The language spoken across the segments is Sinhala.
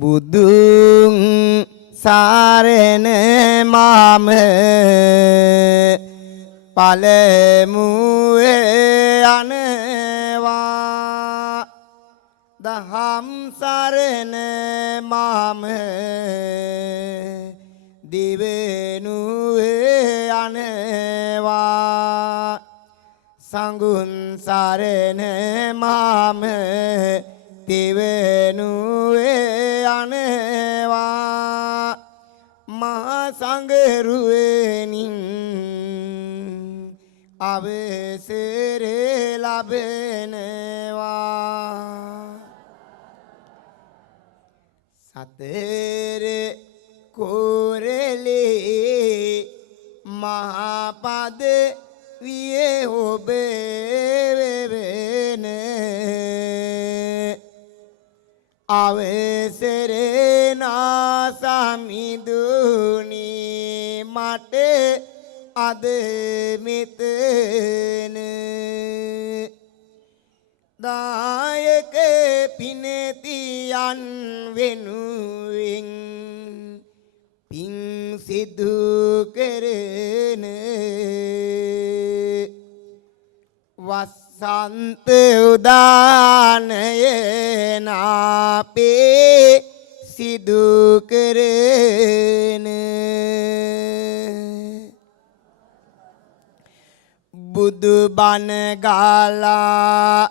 බුදුන් සාරණ මාම පළමුවේ අනවා දහම් සරණ මාම දිවෙනුවේ අනවා සංඝුන් සරණ මාම දිවෙනුවේ අනවා මහා සංඝරුවනින් අවසර ලැබෙනවා සතර කුරලේ මහා පද වියේ ඔබෙවෙන අවසරේ නාසමිදුනි මට අද මෙතන දායක පිනතියන් වෙනුවෙන් පින් සිදු කරන වසන්ත උදානය නාපේ සිදු කරන බුදු බණ ගාලා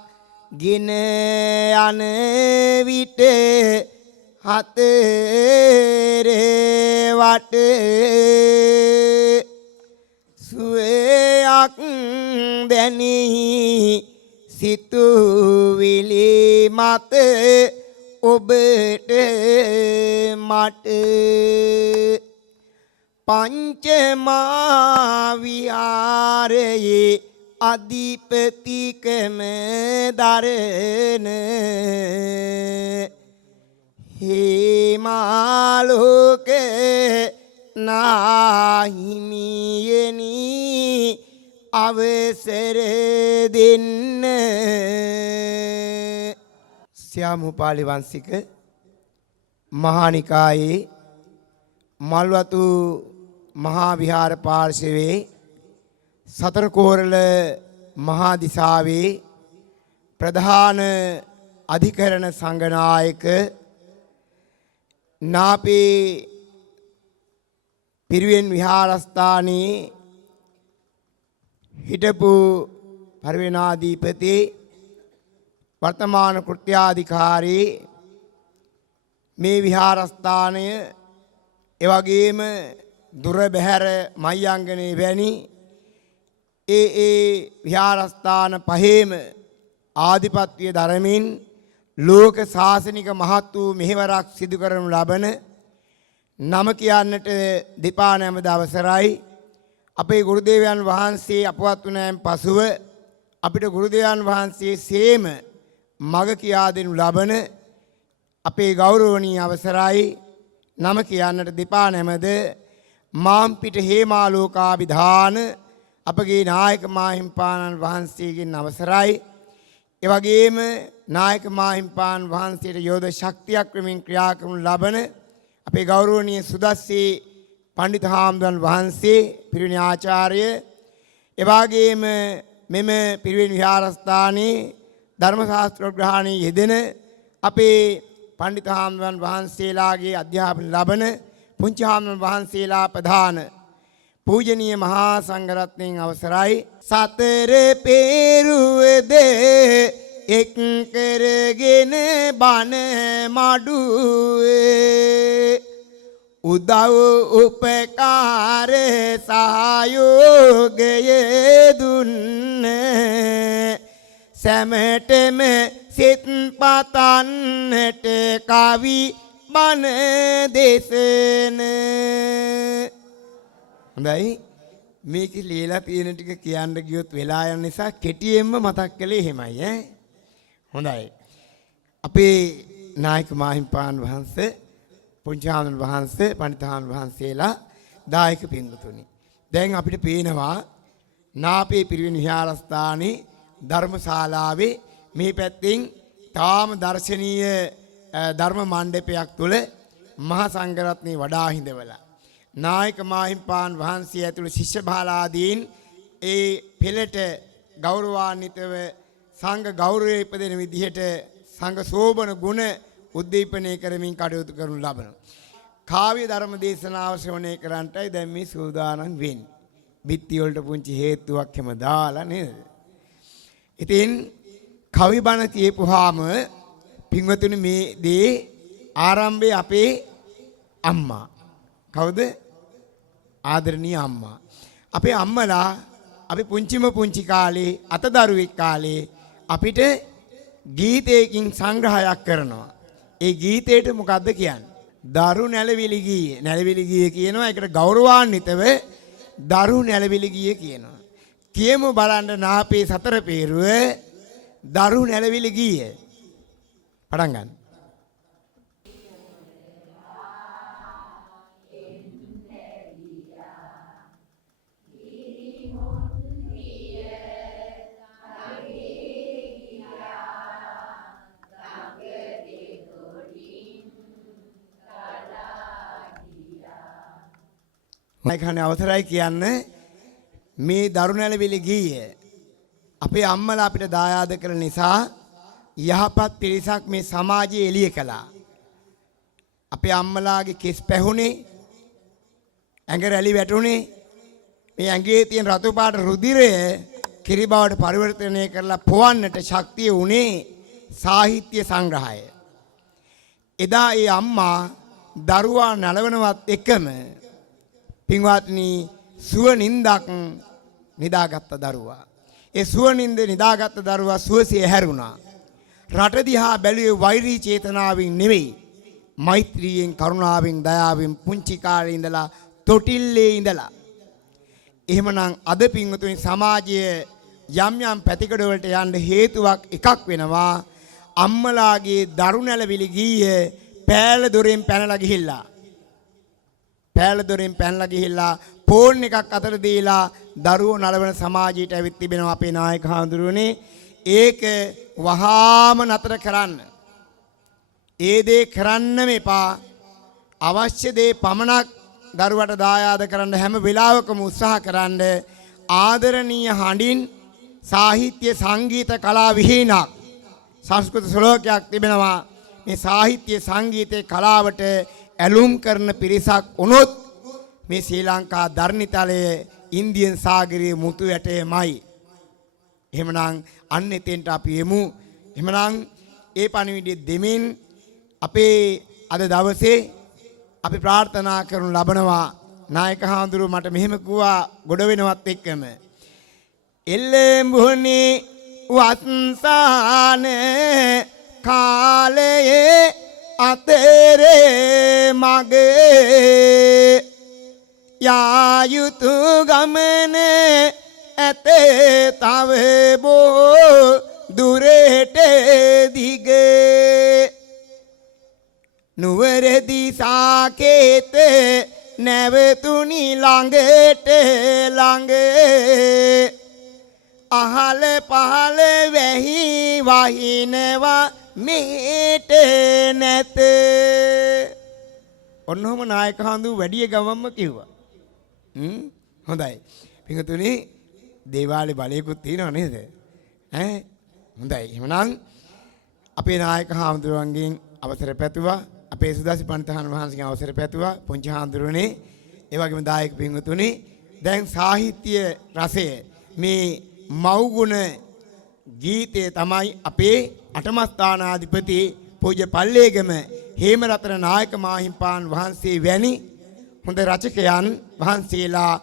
ගින යන විට හතරේ වට සුවයක් දැනී සිතුවිලි මත ඔබට මට පංචමා විහාරයේ අධිපතිකම දරන හේමාලෝක නාහිමියනි අවසර දෙන්න ස්යාමුපාලි වංශික මහානිකායේ මල්වතු මහා විහාර පාර්ශවයේ සතර කෝරළ මහා දිසාවේ ප්‍රධාන අධිකරණ සංඝනායක නාපේ පිරිවෙන් විහාරස්ථානයේ හිටපු පරිවෙනාධිපති වර්තමාන කෘත්‍යාධිකාරී මේ විහාරස්ථානය එවැගේම දුර බැහැර මයංගනේ වැනි ඒ විහාරස්ථාන පහේම ආධිපත්‍ය දරමින් ලෝක ශාසනික මහත් වූ මෙහෙවරක් සිදු කරනු ලබන නම කියන්නට දෙපා නැමද අවසරයි අපේ ගුරුදේවයන් වහන්සේ අපවත් වුණායින් පසුව අපිට ගුරුදේවයන් වහන්සේ සේම මඟ කියා දෙනු ලබන අපේ ගෞරවනීය අවසරයි නම කියන්නට දෙපා නැමද මාම්පිට හේමාලෝකාභිධාන අපගේ නායක මාහිම්පාණන් වහන්සේගෙන් අවසරයි එවැගේම නායක මාහිම්පාණන් වහන්සේට යෝධ ශක්තියක් වෙමින් ක්‍රියා කරනු ලබන අපේ ගෞරවනීය සුදස්සේ පණ්ඩිත හාමුදුරන් වහන්සේ පිරිවෙන් ආචාර්ය එවැගේම මෙම පිරිවෙන් විහාරස්ථානයේ ධර්ම ශාස්ත්‍ර ග්‍රහණයේ යෙදෙන අපේ පණ්ඩිත හාමුදුරන් වහන්සේලාගේ අධ්‍යාපන ලබන පුංචි හාමුදුරන් වහන්සේලා ප්‍රධාන පූජනීය මහා සංඝරත්නයන් අවසරයි සතර පෙරුවද එක් කරගෙන බණ මඩුවේ උදව් උපකාර සහයෝගය දුන්න සැමටම සිත් පතන්නට කවි බණ දේශන හොඳයි මේක ලියලා තියෙන ටික කියන්න ගියොත් වෙලා යන නිසා කෙටියෙන්ම මතක් කළේ එහෙමයි ඈ හොඳයි අපේ නායක මාහිම්පාණන් වහන්සේ පුංචානන් වහන්සේ පණිතාන් වහන්සේලා දායක පින්වතුනි දැන් අපිට පේනවා නාපේ පිරිවෙන් විහාරස්ථානයේ ධර්මශාලාවේ මේ පැත්තෙන් තාම දර්ශනීය ධර්ම මණ්ඩපයක් තුල මහා සංඝරත්නය වඩා හිඳවලා නායක මාහිම්පාන් වහන්සේ ඇතුළු ශිෂ්‍ය බාලාදීන් ඒ පෙළට ගෞරවාන්විතව සංඝ ගෞරවය ඉපදෙන විදිහට සංඝ සෝබන ගුණ උද්දීපනය කරමින් කටයුතු කරනු ලබනවා. කාව්‍ය ධර්ම දේශනාව ශ්‍රවණය කරන්නටයි දැන් මේ සූදානම් වෙන්නේ. බිත්ති වලට පුංචි හේතුවක් හැම දාලා නේද? ඉතින් කවි බණ කියපුවාම පින්වතුනි මේ දේ ආරම්භයේ අපේ අම්මා. කවුද? ආදරණීය අම්මා. අපේ අම්මලා අපි පුංචි කාලේ අතදරුවෙක් කාලේ අපිට ගීතයකින් සංග්‍රහයක් කරනවා. ඒ ගීතේට මොකද්ද කියන්නේ? දරු නැලවිලි ගීය. නැලවිලි ගීය කියනවා. ඒකට ගෞරවාන්විතව දරු නැලවිලි ගීය කියනවා. කියමු බලන්න නාපේ සතර පේරුව දරු නැලවිලි ගීය. පටන් ගන්න. මයිකහනේ අවසරයි කියන්න මේ දරුණැලවිලි ගීය අපේ අම්මලා අපිට දායාද කළ නිසා යහපත් පිරිසක් මේ සමාජයේ එළිය කළා. අපේ අම්මලාගේ කෙස් පැහුනේ, ඇඟ රැලි වැටුනේ, මේ ඇඟේ තියෙන රතු පාට රුධිරය කිරි බවට පරිවර්තනය කරලා පොවන්නට ශක්තිය උනේ සාහිත්‍ය සංග්‍රහය. එදා ඒ අම්මා දරුවා නලවනවත් එකම පින්වත්නි සුව නින්දක් නිදාගත්ත දරුවා. ඒ සුව නින්ද නිදාගත්ත දරුවා සුවසේ හැරුණා. රට දිහා බැලුවේ වෛරී චේතනාවෙන් නෙවෙයි. මෛත්‍රියෙන්, කරුණාවෙන්, දයාවෙන් පුංචි කාලේ ඉඳලා තොටිල්ලේ ඉඳලා. එහෙමනම් අද පින්වතුනි සමාජයේ යම් යම් පැතිකඩ වලට යන්න හේතුවක් එකක් වෙනවා. අම්මලාගේ දරුණැලවිලි ගීය පෑල දොරෙන් පැනලා ගිහිල්ලා පෑල දොරෙන් පැනලා ගිහිල්ලා ෆෝන් එකක් අතට දීලා දරුවෝ නලවන සමාජයට ඇවිත් තිබෙනවා අපේ නායක හඳුරුවනේ. ඒක වහාම නතර කරන්න. ඒ දේ කරන්න මෙපා. අවශ්‍ය දේ පමණක් දරුවට දායාද කරන්න හැම වෙලාවකම උත්සාහ කරන්න. ආදරණීය හඬින් සාහිත්‍ය සංගීත කලා විහීනක් සංස්කෘත ශ්ලෝකයක් තිබෙනවා. මේ සාහිත්‍ය සංගීතේ කලාවට ඇලුම් කරන පිරිසක් වුණොත් මේ ශ්‍රී ලංකා ධර්ණිතලයේ ඉන්දියන් සාගරයේ මුතු ඇටයමයි. එහෙමනම් අන්න එතෙන්ට අපි යමු. එහෙමනම් ඒ පණිවිඩය දෙමින් අපේ අද දවසේ අපි ප්‍රාර්ථනා කරනු ලබනවා. නායක හාමුදුරුවෝ මට මෙහෙම කිව්වා ගොඩ වෙනවත් එක්කම. එල්ලෙඹුනි වත්සාන කාලයේ අතරේ මගේ යා යුතු ගමන ඇතේ තව බෝ දුරට දිගේ නුවරදි සාකේත නැවතුනි ළඟට ළඟ අහල පහල වැහි වහිනවා මේට නැත. ඔන්නෝම නායක හඳු වැඩි ගමම්ම කිව්වා. හොඳයි. පිටුතුනි දේවාලේ බලයකුත් තියෙනව නේද? ඈ හොඳයි. එහෙනම් අපේ නායක හඳුරන්ගෙන් අවසර පැතුවා. අපේ සුදාසි පන්තහන් වහන්සේගෙන් අවසර පැතුවා. පුංචි හඳුරනේ ඒ වගේම දායක පිටුතුනි දැන් සාහිත්‍ය රසය මේ මව්ගුණ ගීතය තමයි අපේ අටමස්ථානාධිපති පූජ්‍ය පල්ලේගම හේමරතන නායක මාහිම්පාන් වහන්සේ වැනි හොඳ රචකයන් වහන්සේලා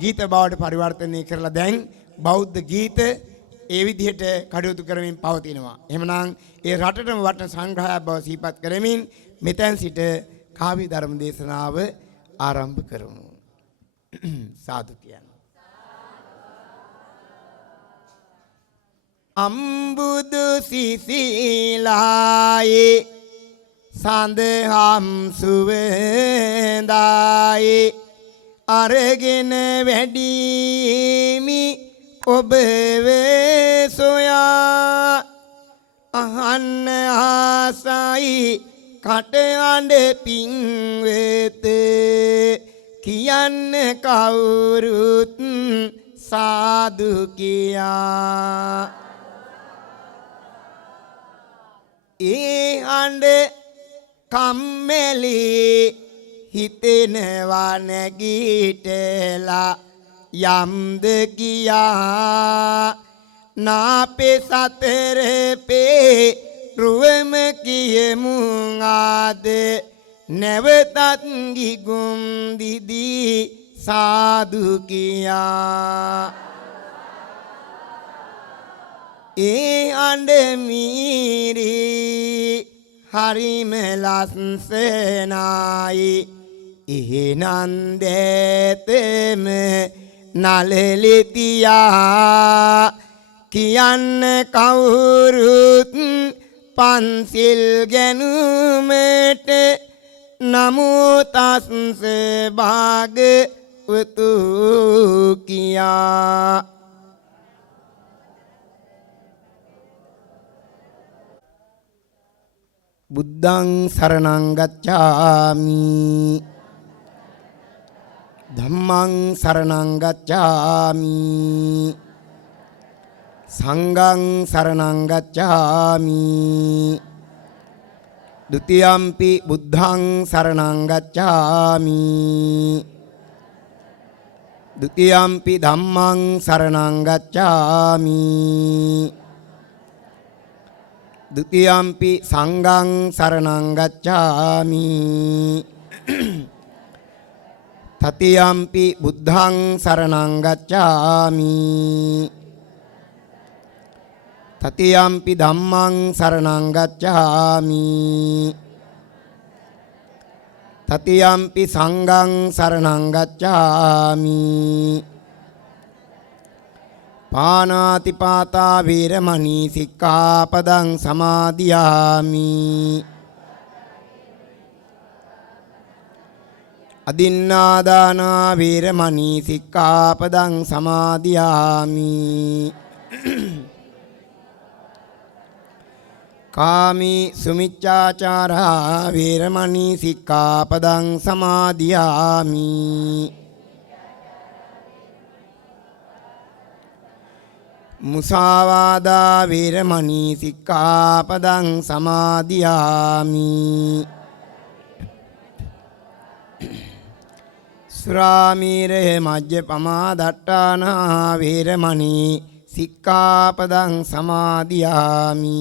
ගීත බවට පරිවර්තනය කරලා දැන් බෞද්ධ ගීත ඒ විදිහට කටයුතු කරමින් පවතිනවා. එහෙමනම් ඒ රටටම වටන සංග්‍රහයක් බව සිහිපත් කරමින් මෙතෙන් සිට කාව්‍ය ධර්ම දේශනාව ආරම්භ කරමු. සාදු කියන අම්බුදු සිසිලායේ සඳහම් සුවඳායේ අරගෙන වැඩිමි ඔබ වේ සොයා අහන්න ආසයි කටහඬ පින්වෙත කියන්න කවුරුත් සාදු කියා ඒ හඬ කම්මැලි හිතෙනවා නැගිටලා යම්ද කියා නාපේ සතරපේ රුවම කියමු ආද නැවතත් ගිගුම් දිදී සාදු කියා ඒ අඬ මීරි හරිම ලස්සනයි එහෙනම් දැතම නලලිතියා කියන්න කවුරුත් පන්සිල් ගැනුමට නමෝ තස්ස භාගවතු කියා බුද්ධං සරණං ගච්ඡාමි ධම්මං සරණං ගච්ඡාමි සංඝං සරණං ගච්ඡාමි ဒုတိယံ පි බුද්ධං සරණං ගච්ඡාමි ဒုတိယံ පි ධම්මං සරණං ගච්ඡාමි ဒုတိယံ පි සංඝං සරණං ගච්ඡාමි တတိယံ පි බුද්ධං සරණං ගච්ඡාමි တတိယံ පි ධම්මං සරණං ගච්ඡාමි တတိယံ පි සංඝං සරණං ගච්ඡාමි ပါဏာတိပါတာဝေရမဏီสิกขาပဒံ සමාදියාමි อดินนาดานาเวรมณีสิกขาปดังสมาธิยามิกามิสุมิจฉาจาราเวรมณีสิกขาปดังสมาธิยามิมุสาวาดาเวรมณีสิกขาปดังสมาธิยามิสุรามีเรมัจเจปมาดัตตานาเวรมณีสิกขาปดังสมาธิยามิ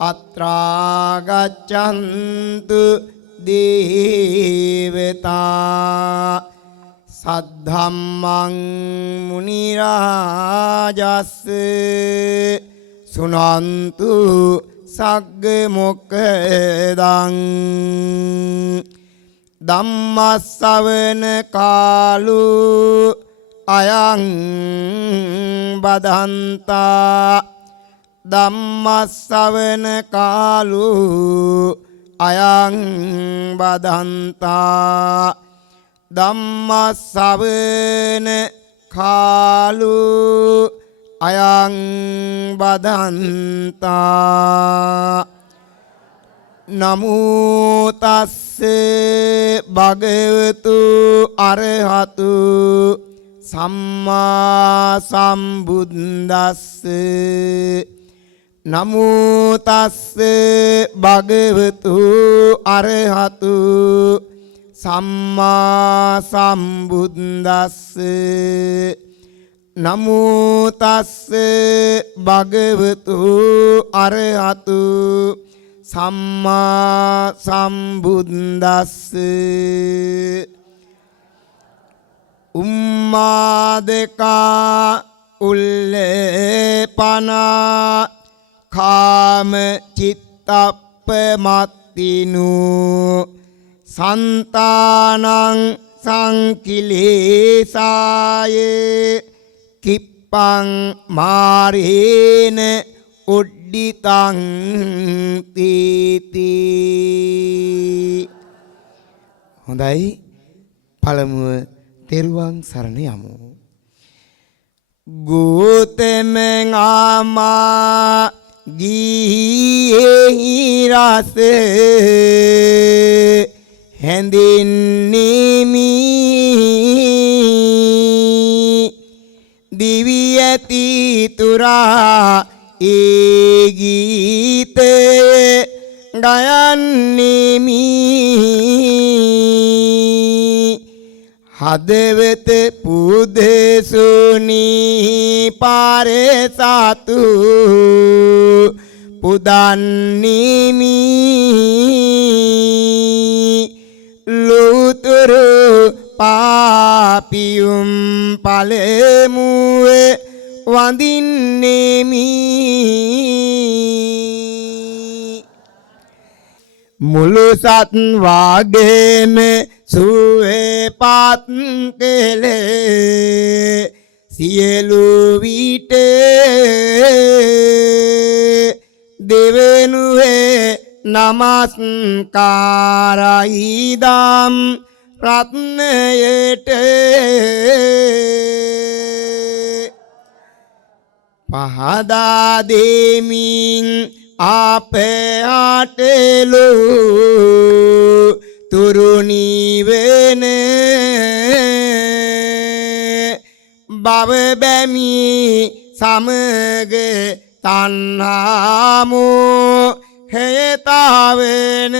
අත්‍රා ගච්ඡන්තු දේවතා සද්ධම්මං මුනි රාජස් සුනන්තු සග්ග මොක්ඛදං ධම්මස්සවන කාලෝ අයං බදන්තා ධම්මස්සවන කාලෝ අයං බදන්තා ධම්මස්සවන කාලෝ අයං බදන්තා නමෝ තස්ස භගවතු අරහතු සම්මා සම්බුද්දස්ස නමෝ තස්ස භගවතු අරහතු සම්මා සම්බුද්දස්ස නමෝ තස්ස භගවතු අරහතු සම්මා සම්බුද්දස්ස උම්මාදකා උල්ලපනා කාම චිත්තප්පමත්තිනු සන්තානං සංකිලේසාය කිප්පං මාරේන උඩ්ඩිතං තීති. හොඳයි, පළමුව තෙරුවන් සරණ යමු. ගෝතමං ආමා ගීහි රස හැඳින්නිමි දිවි ඇති තුරා ඒ ගීතය ගයන්නිමි හදවත පුදසුනී පාරසතු පුදන්නිමි ලුතුරු පාපියුම් පළමුව වඳින්නෙමි මුළු සත් වාගේම සුවපත් කළේ සියලු විට දෙවෙනුවේ නමස්කාරයි දම් රත්නයට පහදා දෙමින් අපහටලු තුරුණිවෙන බව බැමි සමග තණ්හාමෝ හේතාවෙන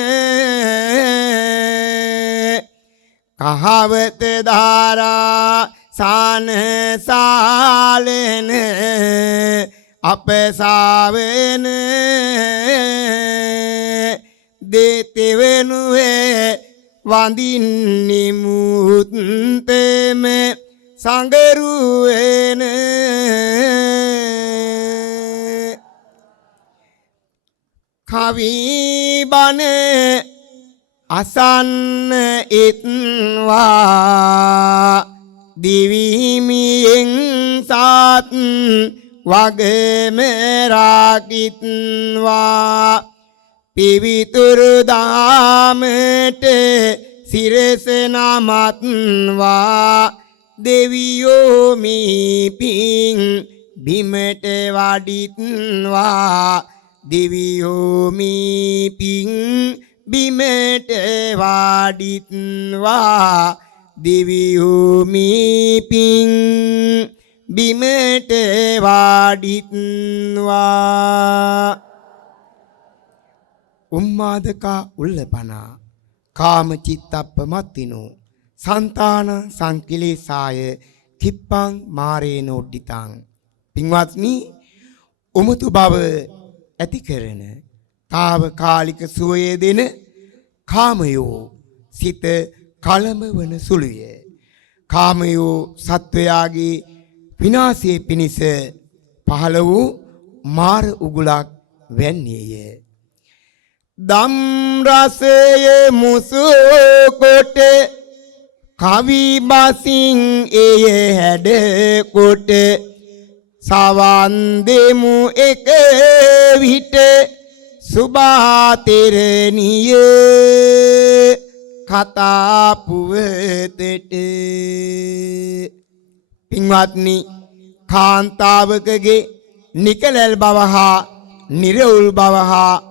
කහවත ධාරා සානසාලෙන අපසාවෙන දෙතෙවෙනුවේ වඳින්නිමුත්තෙම සංගරුවෙන කවි බණ අසන්න ඉත්වා දිවිමියෙන් සත් වගේම රාකිත්වා පිවිතුරු දාමට සිරස නමත්වා දෙවියෝ මිපින් බිමට වඩිත්වා දෙවියෝ මිපින් බිමට වඩිත්වා දෙවියෝ මිපින් බිමට වඩිත්වා උම්මාදකා උල්ලපනා කාම චිත්තප්පමත්තිනු සන්තාන සංකිලේසාය කිප්පං මාරේන උඩ්ඩිතං. පින්වත්නි, උමතු බව ඇති කරන తాවකාලික සුවය දෙන කාමයෝ සිත කලඹවන සුළුය. කාමයෝ සත්වයාගේ විනාශය පිණිස පහළ වූ මාර උගුලක් වැන්නේය. දම් රසය මුසු කොට කවි බසින් එය හැඩ කොට සවන් දෙමු එක විට සුභාතෙරණිය කතා පුවතට. පින්වත්නි, කාන්තාවකගේ නිකලල් බව හා නිර්වුල් බව හා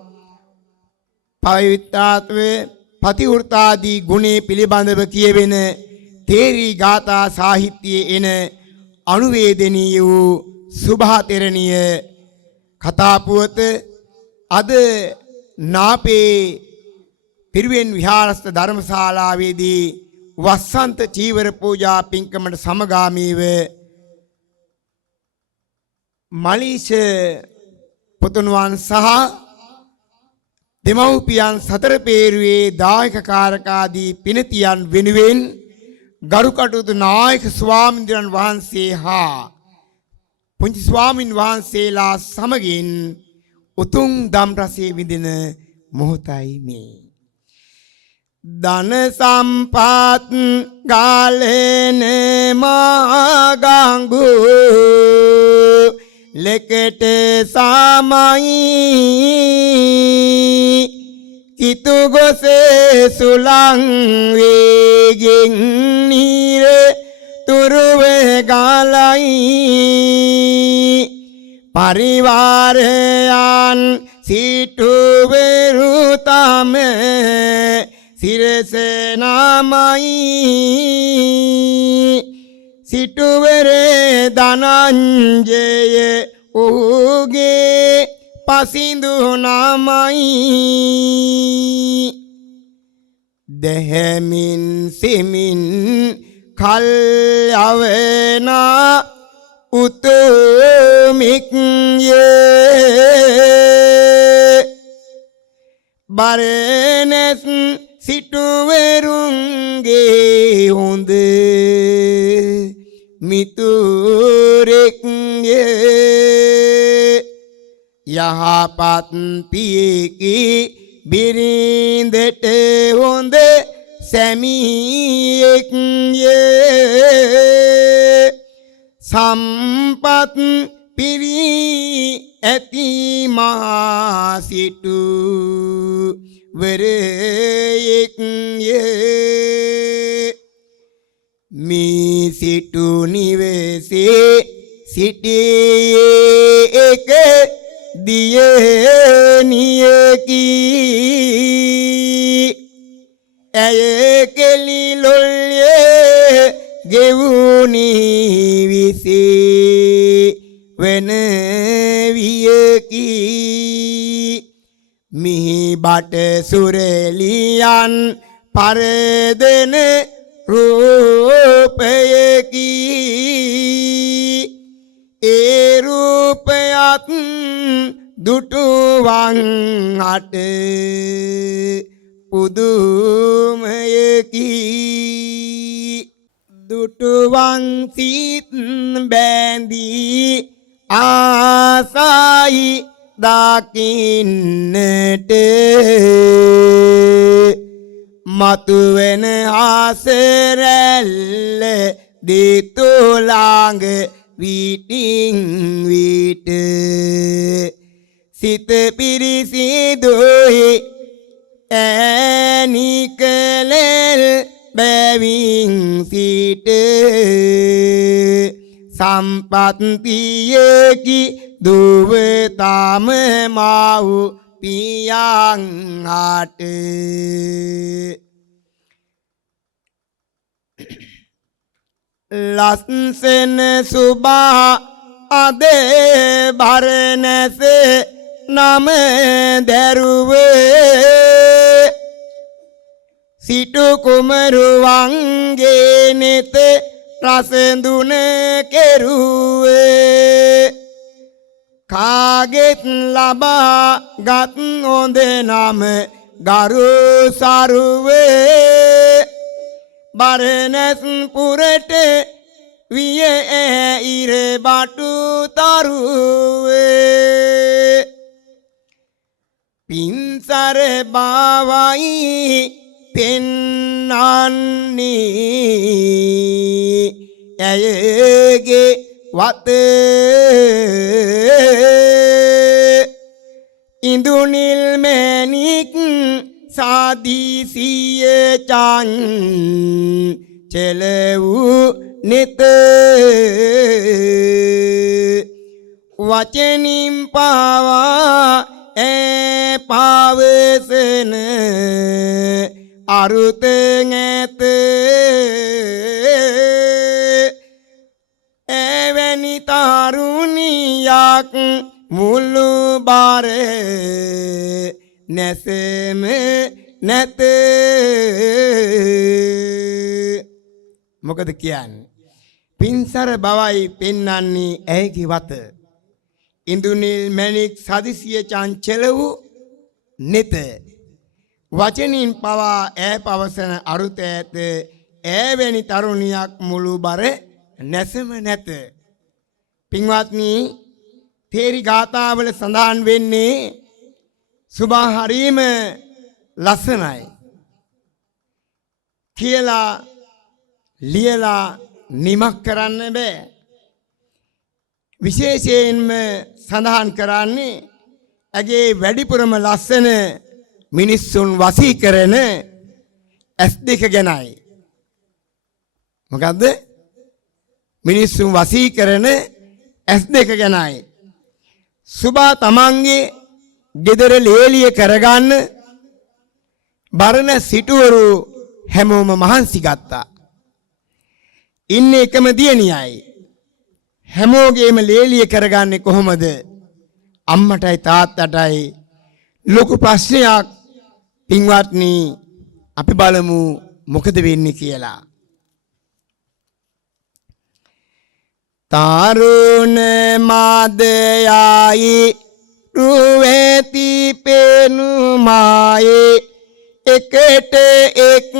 පවිත්‍රාත්වයේ පතිවෘතාදී ගුණේ පිළිබඳව කියවෙන තේරී ගාථා සාහිත්‍යයේ එන අනුවේදනීය වූ සුභාතෙරණිය කතා පුවත අද නාපේ පිරිවෙන් විහාරස්ථ ධර්මශාලාවේදී වසන්ත චීවර පූජා පින්කමට සමගාමීව මලීෂ පුතුණුවන් සහ දෙමව්පියන් සතර පේරුවේ දායක කාරකාදී පිනතියන් වෙනුවෙන් ගරු කටයුතු නායක ස්වාමීන් වහන්සේ හා පුංචි ස්වාමින් වහන්සේලා සමගින් උතුම් දම් රසයේ විඳින මොහොතයි මේ. ධන සම්පත් ගාලෙන මාගංගු ලෙකට සාමයි කිතු ගොසේ සුලං වේගෙන් නීර තුරුවේ ගාලයි පරිවාරයන් සිටුවෙරු තම සිරස නාමයි සිටුවරේ ධනංජය ඔහුගේ පසිඳු නාමයි දෙහෙමින් සිමින් කල් යවනා උතුමික්යේ බරණස් සිටුවරුන්ගේ හොඳ මිතුරෙක්යේ යහපත් පියෙකි බිරිඳට හොඳ සැමියෙක්යේ සම්පත් පිරි ඇති මහා සිටු වරයෙක්යේ මේ සිටු නිවසේ සිටියේ එක දියණියකි ඇය කෙලි ලොල්යේ ගෙවුනි විසේ වෙන වියකි මිහි බට සුරලියන් පරදෙන රූපයකි ඒ රූපයත් දුටුවන් අට පුදුමයකි දුටුවන් සිත් බැඳී ආසයි දකින්නට මතුවෙන ආසරැල්ල දිතුලාඟ විටින් විට සිත පිරිසිදුයි ඇනිකලෙල් බැවින් සිට සම්පත්තියකි දුව තම මව් පියන් හට ලස්සන සුභා අදේ බරණැස නම දැරුවේ සිටු කුමරුවන්ගේ නෙත රසඳුන කෙරුවේ කාගෙත් ලබා ගත් හොඳ නම ගරු සරුවේ බරණැස් පුරට විය ඉර බටු තරුවේ පින්සර බවයි පෙන්නන්නේ ඇයගේ වත ඉඳුනිල් මැණික් සාදිසිය චන් චලවූ නිත වචනින් පාවා පවසන අරුත නැත එවැනි තරුණියක් මුළු බර නැසෙම නැත මොකද කියන්නේ පින්සර බවයි පෙන්වන්නේ ඇයගේ වත ඉන්දුනිල් මැණික් සදිසිය චංචල වූ නෙත වචනින් පවා ඈ පවසන අරුත ඇත ඈවැනි තරුණියක් මුළු බර නැසම නැත. පින්වත්නි තේරි ගාථාවල සඳහන් වෙන්නේ සුභා හරීම ලස්සනයි කියලා ලියලා නිමක් කරන්න බෑ. විශේෂයෙන්ම සඳහන් කරන්නේ ඇගේ වැඩිපුරම ලස්සන මිනිස්සුන් වසී කරන ඇස් දෙක ගැනයි. මොකද්ද? මිනිස්සුන් වසී කරන ඇස් දෙක ගැනයි. සුභා තමන්ගේ ගෙදර ලේලිය කරගන්න බරණ සිටුවරු හැමෝම මහන්සි ගත්තා. ඉන්නේ එකම දියණියයි. හැමෝගේම ලේලිය කරගන්නේ කොහොමද? අම්මටයි තාත්තටයි ලොකු ප්‍රශ්නයක්. පින්වත්නි අපි බලමු මොකද වෙන්නේ කියලා. තරුණ මාදයයි රුවේති පෙනුමායේ එකට එක්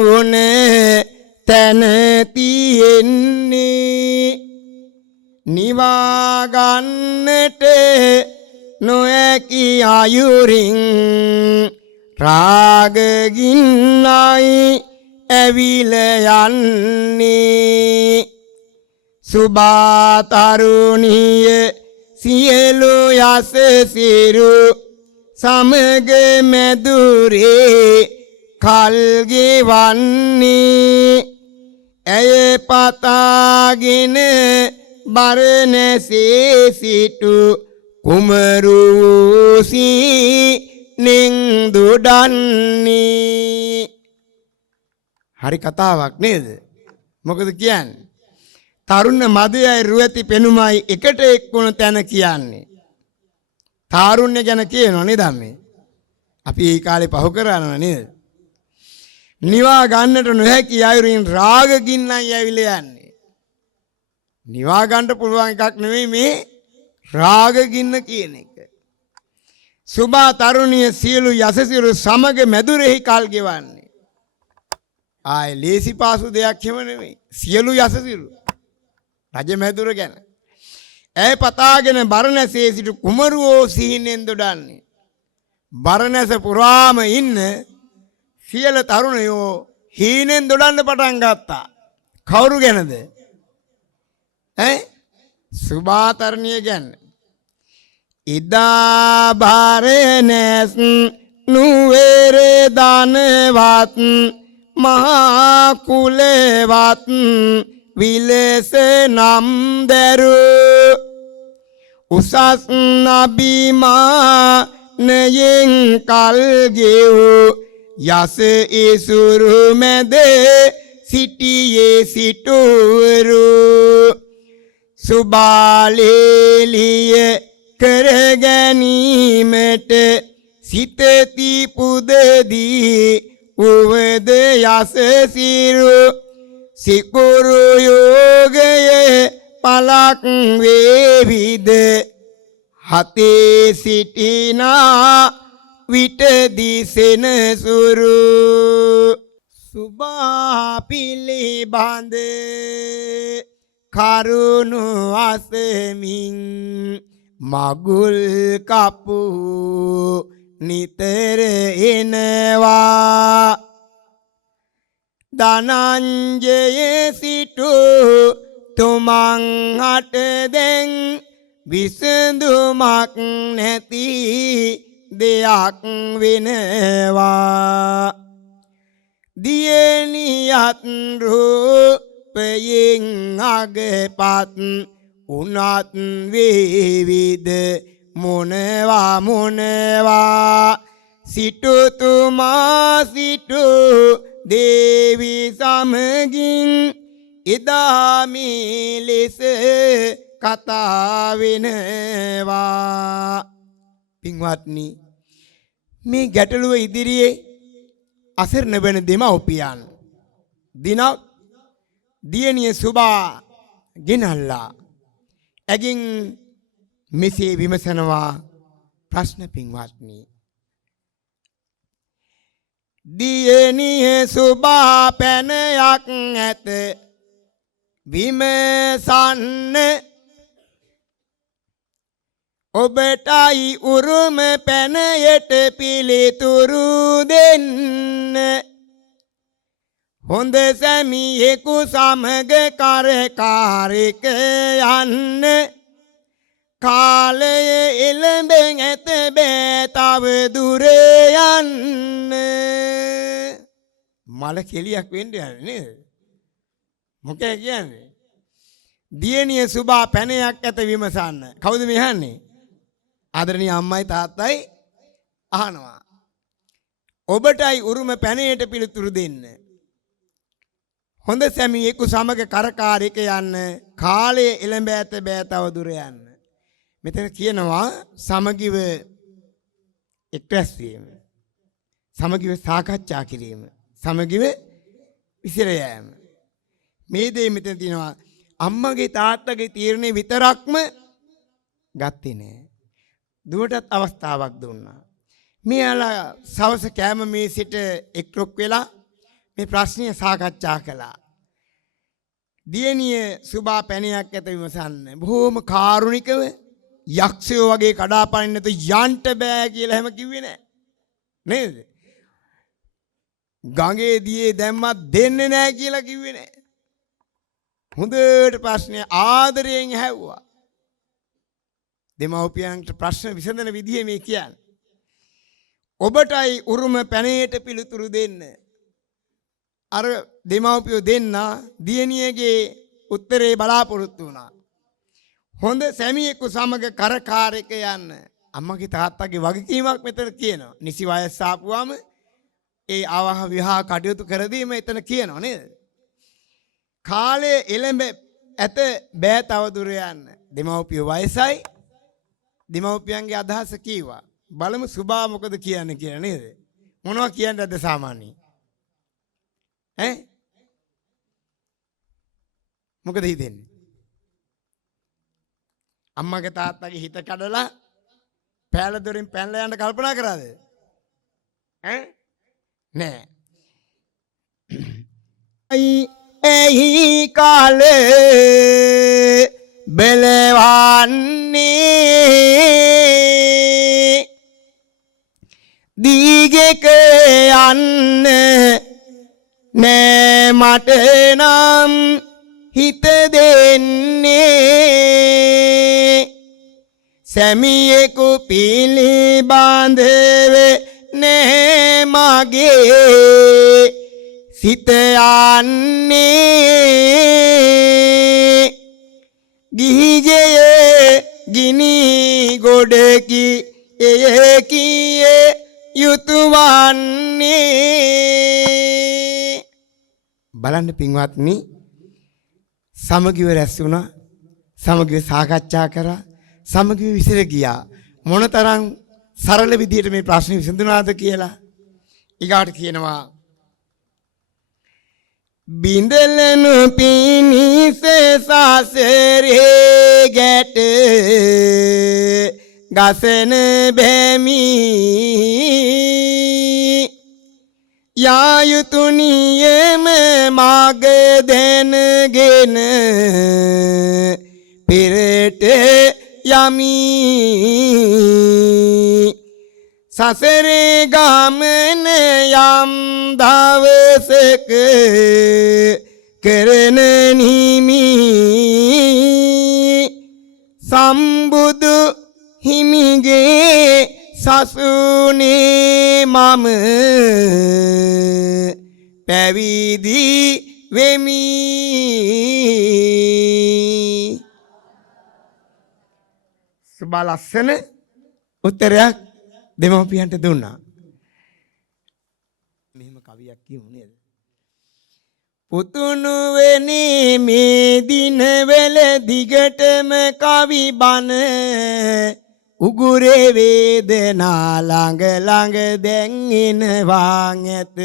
වුණ තැන තියෙන්නේ නිවා ගන්නට නොහැකි අයුරින් රාගගින්නයි ඇවිල යන්නේ සුභා තරුණිය සියලු යස සිරු සමග මැදුරේ කල් ගෙවන්නේ ඇය පතාගෙන බරණැසේ සිටු කුමරු සිනෙන් දොඩන්නේ. හරි කතාවක් නේද? මොකද කියන්නේ? තරුණ මදයයි රුවති පෙනුමයි එකට එක්වුණු තැන කියන්නේ. තාරුණ්‍ය ගැන කියනවා නේද මේ? අපි ඒ කාලේ පහු කරනවා නේද? නිවා ගන්නට නොහැකි අයුරින් රාගගින්නයි ඇවිල්ලා යන්නේ. නිවා ගන්න පුළුවන් එකක් නෙවෙයි මේ රාගගින්න කියන එක. සුභා තරුණිය සියලු යසසිරු සමග මැදුරෙහි කල් ගෙවන්නේ. ආයේ ලේසි පාසු දෙයක් හැම නෙවෙයි. සියලු යසසිරු රජ මැදුර ගැන. ඇය පතාගෙන බරණැසේ සිටු කුමරුවෝ සිහිනෙන් දොඩන්නේ. බරණැස පුරාම ඉන්න සියලු තරුණයෝ හීනෙන් දොඩන්න පටන් ගත්තා. කවුරු ගැනද? සුභා තරුණිය ගැන. ඉදා බරණැස් නුවර දනවත් මහා කුලවත් විලස නම් දරු උසස් නබිමා නයෙන් කල් ගෙව් යස ඉසුරු මැද සිටියේ සිටුවරු සුබාලේලිය කර ගැනීමට සිතති පුදදී උවද යස සිරු සිකුරු යෝගයේ පලක් වේවිද හතේ සිටිනා විට දිසෙන සුරු සුභා පිළිබඳ කරුණු අසමින් මගුල් කපු නිතර එනවා ධනංජය සිටු තුමන් හට දැන් විසඳුමක් නැති දෙයක් වෙනවා දියණියත් රූපයෙන් අගපත් උනත් වේවිද මොනවා සිටුතුමා සිටු දේවි සමගින් එදා මේ ලෙස කතා වෙනවා. පින්වත්නි මේ ගැටලුව ඉදිරියේ අසරණ වෙන දෙමව්පියන් දිනක් දියණිය සුභා ගෙනල්ලා ඇගින් මෙසේ විමසනවා ප්‍රශ්න. පින්වත්නි දියණිය සුභා පැනයක් ඇත විමසන්න ඔබටයි උරුම පැනයට පිළිතුරු දෙන්න හොඳ සැමියෙකු සමග කරකාරික යන්න කාලය එළඹෙන් ඇත බෑ තව දුර යන්න මල කෙලියක් වෙන්න යන්නේ නේද මොකද කියන්නේ දියණිය සුභා පැනයක් ඇත විමසන්න කවුද මේ අහන්නේ ආදරණීය අම්මයි තාත්තයි අහනවා ඔබටයි උරුම පැනයට පිළිතුරු දෙන්න හොඳ සැමියෙකු සමග කරකාරික යන්න කාලය එළඹ ඇත බෑ තව දුර යන්න මෙතන කියනවා සමගිව එක්රැස් වීම සමගිව සාකච්ඡා කිරීම සමගිව විසිර යෑම මේ දේ මෙතන තියෙනවා අම්මගේ තාත්තගේ තීරණය විතරක්ම ගත්තේ නෑ දුවටත් අවස්ථාවක් දුන්නා මෙයාලා සවස කෑම මේසෙට එක්රොක් වෙලා මේ ප්‍රශ්නය සාකච්ඡා කළා දියණිය සුභා පැනයක් ඇත විමසන්න බොහොම කාරුණිකව යක්ෂයෝ වගේ කඩාපනින්න නැතු යන්ට බෑ කියලා හැම කිව්වේ නෑ නේද ගඟේ දියේ දැම්මත් දෙන්නේ නෑ කියලා කිව්වේ නෑ හොඳට ප්‍රශ්නය ආදරයෙන් ඇහුවා දෙමව්පියන්ට ප්‍රශ්න විසඳන විදිය මේ කියන්නේ ඔබටයි උරුම පැනයට පිළිතුරු දෙන්න අර දෙමව්පියෝ දෙන්න දියණියගේ උත්තරේ බලාපොරොත්තු වුණා හොඳ සැමියෙකු සමග කරකාරික යන්න අම්මගේ තාත්තගේ වගකීමක් මෙතන කියනවා නිසි වයස ආපුවාම ඒ ආවහ විවාහ කටයුතු කර දීම එතන කියනවා නේද කාලය එළඹ ඇත බෑ තව දුර යන්න දෙමව්පියෝ වයසයි දෙමව්පියන්ගේ අදහස කීවා බලමු සුභා මොකද කියන්නේ කියලා නේද මොනවා කියන්නද සාමාන්‍යයෙන් ඈ මොකද හිතෙන්නේ අම්මගේ තාත්තගේ හිත කඩලා පෑල දොරින් පැනලා යන්න කල්පනා කරාද ඈ නෑ එහි කාලේ බෙලවන්නේ දීගෙක යන්න නෑ මට නම් හිත දෙන්නේ සැමියෙකු පිළිබඳව නෑ මගේ සිත යන්නේ ගිහිගේ ගිනි ගොඩකි එය කිය යුතුයවන්නේ බලන්න පින්වත්නි සමගිව රැස් වුණා සමගිව සාකච්ඡා කරා සමගිව විසිර ගියා මොනතරම් සරල විදියට මේ ප්‍රශ්නේ විසඳුණාද කියලා ඊගාට කියනවා බින්දලනු පිනිස සසරේ ගැට ගසන බැමි යායුතු නියම මාග දැනගෙන පෙරට යමි සසරේ ගමන යම් දවසක කරන නිමි සම්බුදු හිමිගේ සසුනේ මම පැවිදි වෙමි සුබලස්සන උත්තරයක් දෙමව්පියන්ට දුන්නා මෙහෙම කවියක් කියමු නේද පුතුණුවනි මේ දිනවල දිගටම කවි බණ උගුරේ වේදනා ළඟ ළඟ දැන් එනවා ඇත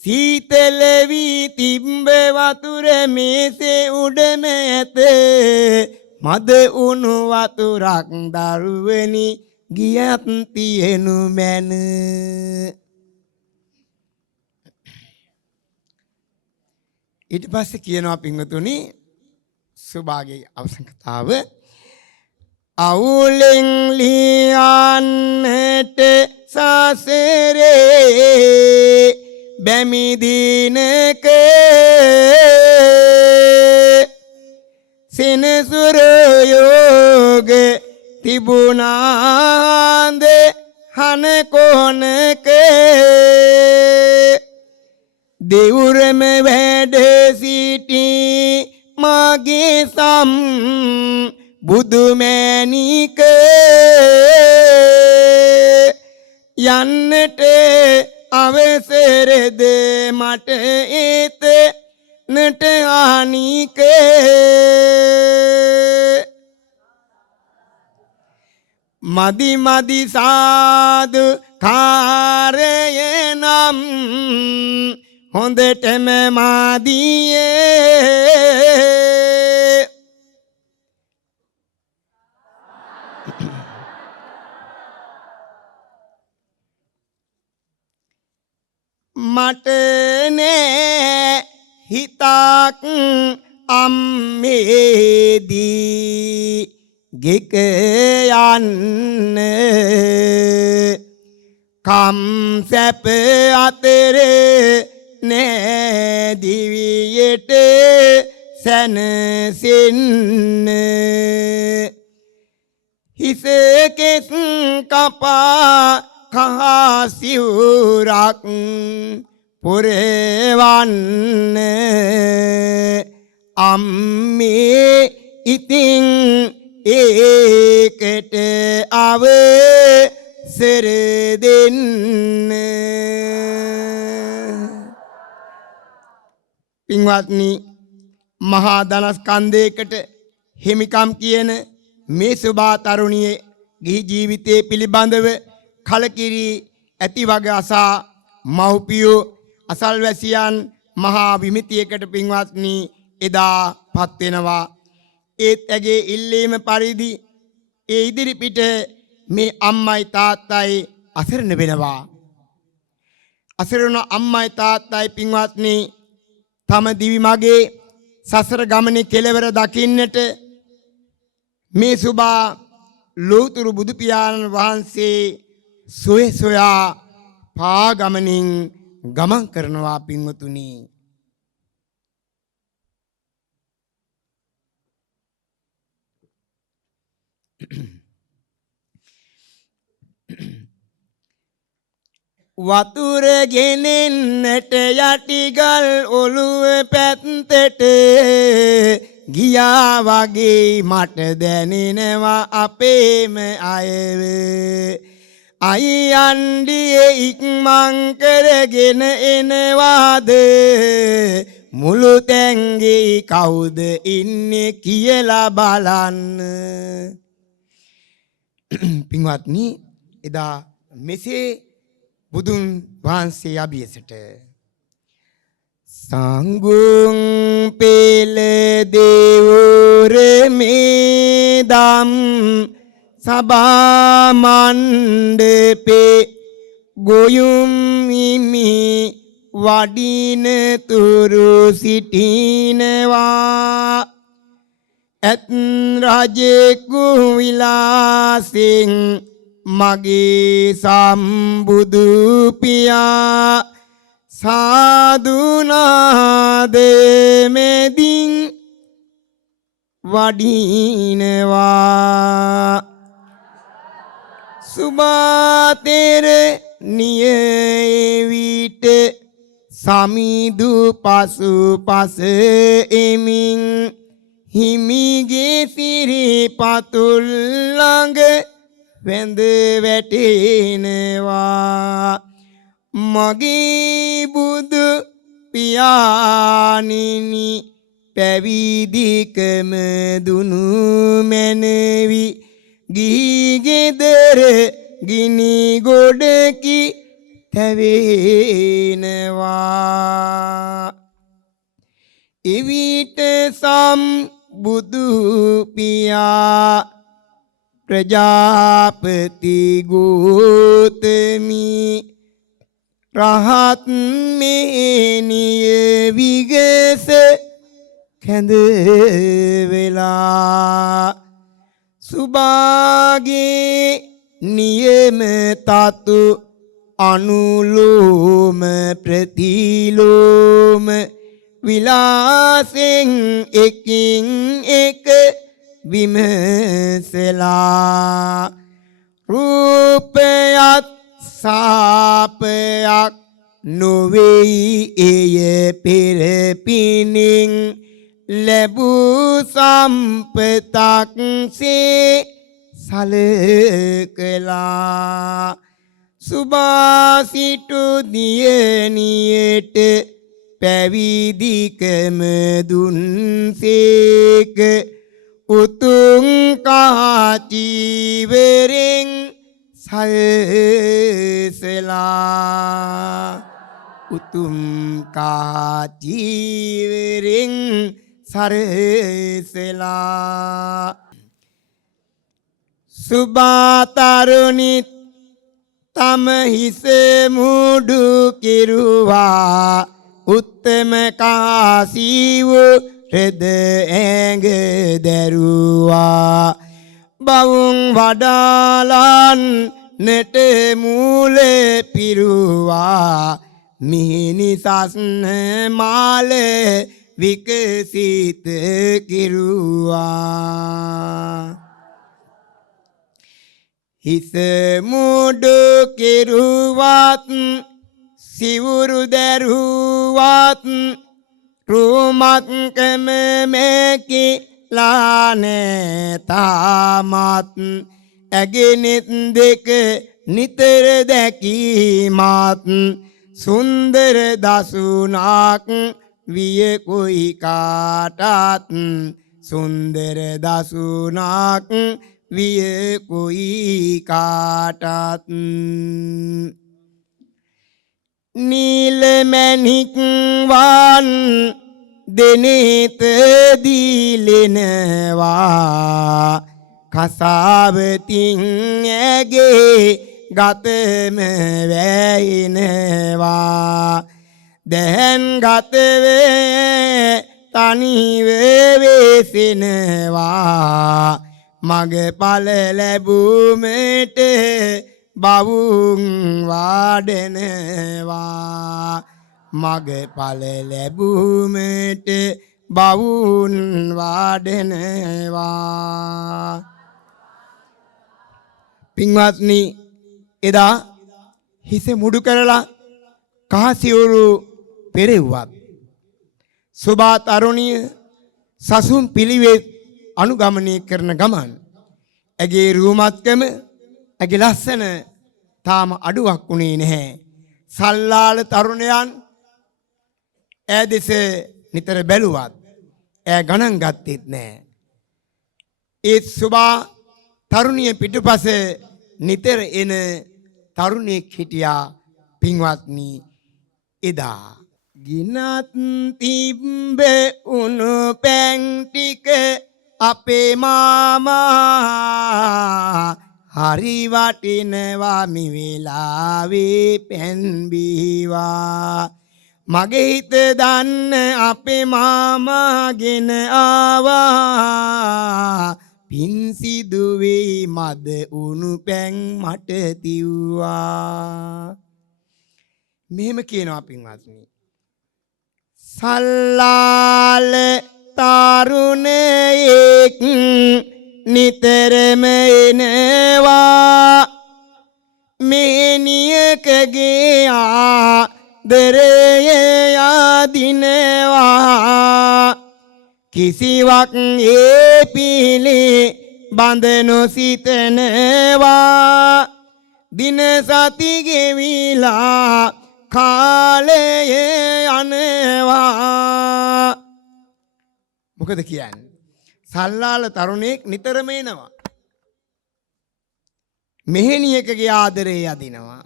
සීතල වී තිබ්බ වතුර මේසේ උඩම ඇත මද උණු වතුරක් දරුවනි ගියත් තියෙනු මැන ඊට පස්සේ කියනවා පින්වතුනි සුභාගේ අවසන් කතාව අවුලෙන් ලියන්නට සසරේ බැමි දිනක සිනසුර යෝග තිබුණාද හන කොනක දෙවුරම වැඩ සිටි මගේ සම් බුදුමැණික යන්නට අවසරද මට ඒත නට ආනික මදි මදි සාදු කාරය නම් හොඳටම මාදියේ මට නෑ හිතක් අම්මේදී ගෙක යන්න කම් සැප අතර නෑ දිවියට සැනසෙන්න හිස කෙස් කපා කහ සිවුරක් පුරවන්න අම්මේ ඉතින් ඒකට අවසර දෙන්න පින්වත්නි මහා ධනස්කන්ධයකට හිමිකම් කියන මේ සුභා තරුණියේ ගිහි ජීවිතයේ පිළිබඳව කලකිරී ඇති වගේ අසා මව්පියෝ අසල්වැසියන් මහා විමිතියකට පින්වත්නි එදා පත් වෙනවා ඒත් ඇගේ ඉල්ලීම පරිදි ඒ ඉදිරි පිට මේ අම්මයි තාත්තයි අසරණ වෙනවා අසරණ අම්මයි තාත්තයි පින්වත්නි තම දිවි මගේ සසර ගමනේ කෙලවර දකින්නට මේ සුභා ලෝතුරු බුදු පියාණන් වහන්සේ සොය සොයා පා ගමනින් ගමන් කරනවා පින්වතුනි වතුර ගෙනෙන්නට යටිගල් ඔළුව පැත්තට ගියා වගේ මට දැනෙනවා අපේම අයව අයියන්ඩියේ ඉක්මන් කරගෙන එනවාද මුළු තැන්ගේ කවුද ඉන්නේ කියලා බලන්න පින්වත්නි එදා මෙසේ බුදුන් වහන්සේ අභියසට සංගුන් පෙළ දේවර මේදම් සභා මණ්ඩපේ ගොයුම් හිමි වඩින තුරු සිටිනවා ඇත් රජෙකු විලාසෙන් මගේ සම්බුදු පියා සාදුනාද මෙදින් වඩිනවා සුභාතෙර නියවිට සමිදු පසු පස එමින් හිමිගේ සිරිපතුල් ළඟ වැඳ වැටෙනවා මගේ බුදු පියාණෙනි පැවිදිකම දුනු මැනවි ගිහි ගෙදර ගිනි ගොඩකි තැවෙනවා එවිට සම්බුදු පියා ප්‍රජාපති ගෝතමි රහත් මේනිය විගස කැඳ වෙලා සුභාගේ නියම තතු අනුලෝම ප්‍රතිලෝම විලාසෙන් එකින් එක විමසලා රූපයත් සාපයක් නොවේයි එය පෙර පිනින් ලැබූ සම්පතක් සේ සලකලා සුභාසිටු දියණියට පැවිදිකම දුන්සේක උතුම් කාචීවරෙන් සල්සලා උතුම් කාචීවරෙන් සරසලා සුභාතරුණිත් තම හිස මුඩු කිරුවා උත්තම කාසීව රෙද ඇඟ දැරුවා බවුන් වඩාලන් නෙට මූල පිරුවා මිනිසස්න මාල විකසිත කිරුවා හිස මුඩු කිරුවත් සිවුරු දැරුවත් රුමත්කම මේකි ලානේ තාමත් ඇගෙනෙත් දෙක නිතර දැකීමත් සුන්දර දසුනාක් විය කොයි කාටත් සුන්දර දසුනාක් විය කොයි කාටත් නීල මැණික් වන් දෙනෙත දීලෙනවා කසාවතින් ඇගේ ගතම වැයිනවා දැන් ගතවේ තනිව වෙසෙනවා මගපල ලැබුමට බවුන් වාඩෙනවා මගපල ලැබුමට බවුන් වාඩෙනවා පින්වත්නි එදා හිස මුඩු කරලා කහසිවුරු පෙරෙව්වත් සුභා තරුණිය සසුන් පිළිවෙත් අනුගමනය කරන ගමන් ඇගේ රූමත්කම ඇගේ ලස්සන තාම අඩුවක් වුණේ නැහැ. සල්ලාල තරුණයන් ඈ දෙස නිතර බැලුවත් ඈ ගණන් ගත්තෙත් නැහැ. ඒ සුභා තරුණිය පිටුපස නිතර එන තරුණෙක් හිටියා පින්වත්නි එදා ගිනත් තිබ්බ උණු පැන් ටික අපේ මාමා හරි වටිනවා මේ වෙලාවේ පැන් බීවා මගේ හිත දන්න අපේ මාමාගෙන ආවා පින් සිදුවේ මද උණු පැන් මට තිව්වා මෙහෙම කියනවා පින්වත්නි සල්ලාල තරුණයෙක් නිතරම එනවා මේනියකගේ ආදරය යදිනවා කිසිවක් ඒ පිළි බඳ නොසිතනවා දින සති ගෙවිලා කාලයේ යනවා මොකද කියන්නේ සල්ලාල තරුණයෙක් නිතරම එනවා මෙහෙණියකගේ ආදරේ යදිනවා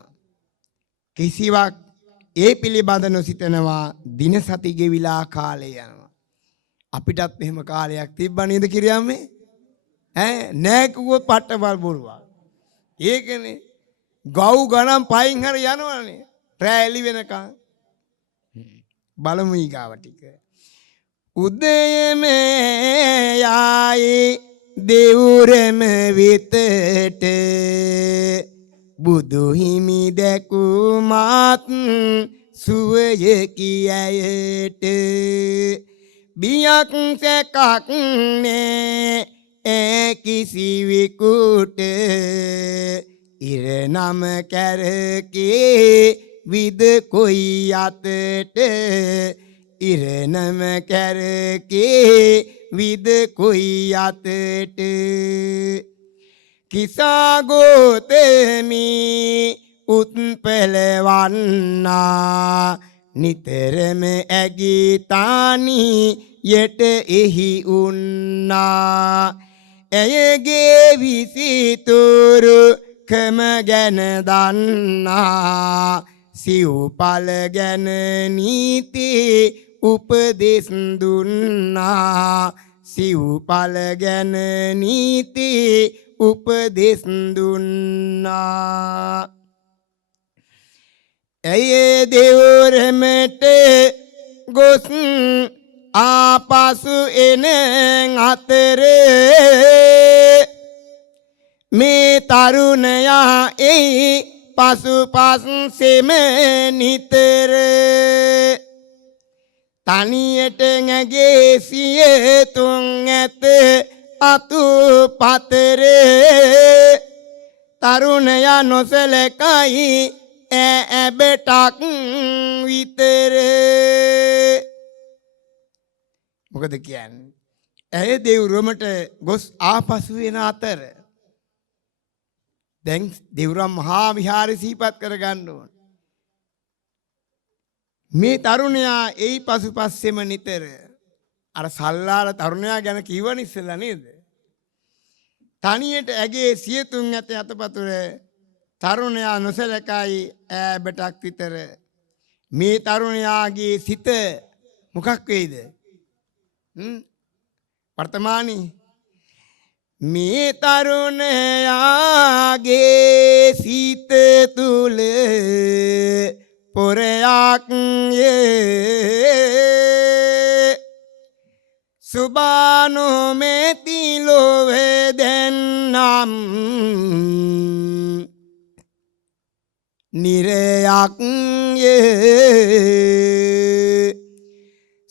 කිසිවක් ඒ පිළිබඳ නොසිතනවා දින සති ගෙවිලා කාලය යනවා අපිටත් මෙහෙම කාලයක් තිබ්බා නේද කිරියම්මේ ඈ නෑ කිව්වොත් පට්ටබල් බොරුවා ඒකනේ ගව් ගණන් පයින් හරි යනවනේ රැලි වෙනකන් බලමු ඊගාව ටික. උදයම යායි දෙවුරම වෙතට බුදු හිමි දැකුමාත් සුවය කියයට බියක් සැකක් නෑ ඒ කිසිවෙකුට ඉරනම කැරකේ විද කොයි අතට ඉරනම කැරකේ විද කොයි අතට කිසාගෝතමි උත්පලවන්නා නිතරම ඇගිතානි යට එහි උන්නා ඇයගේ විසිතුරු කම ගැන දන්නා සිව්පල ගැන නීති උපදෙස් දුන්නා සිව්පල ගැන නීති උපදෙස් දුන්නා ඇය දෙවරමට ගොස් ආපසු එන අතරේ මේ තරුණයා එයි පසුපස්සෙම නිතර තනියට නැගේ සියතුන් ඇත අතු පතරේ තරුණයා නොසලකයි ඇබටක් විතර මොකද කියන්නේ ඇය දෙව්රමට ගොස් ආපසු වෙන අතර දැන් දෙව්රම් මහා විහාරය සිහිපත් කරගන්න ඕන මේ තරුණයා එයි පසුපස්සෙම නිතර අර සල්ලාල තරුණයා ගැන කිව්වන ඉස්සෙල්ලා නේද තනියට ඇගේ සියතුන් ඇත අතපතුර තරුණයා නොසලකයි ඈබටක් විතර මේ තරුණයාගේ සිත මොකක් වෙයිද වර්තමානී මේ තරුණයාගේ සිත තුල පොරයක් සුබානෝ මෙති ලෝවේ දෙන්නම් නිරයක්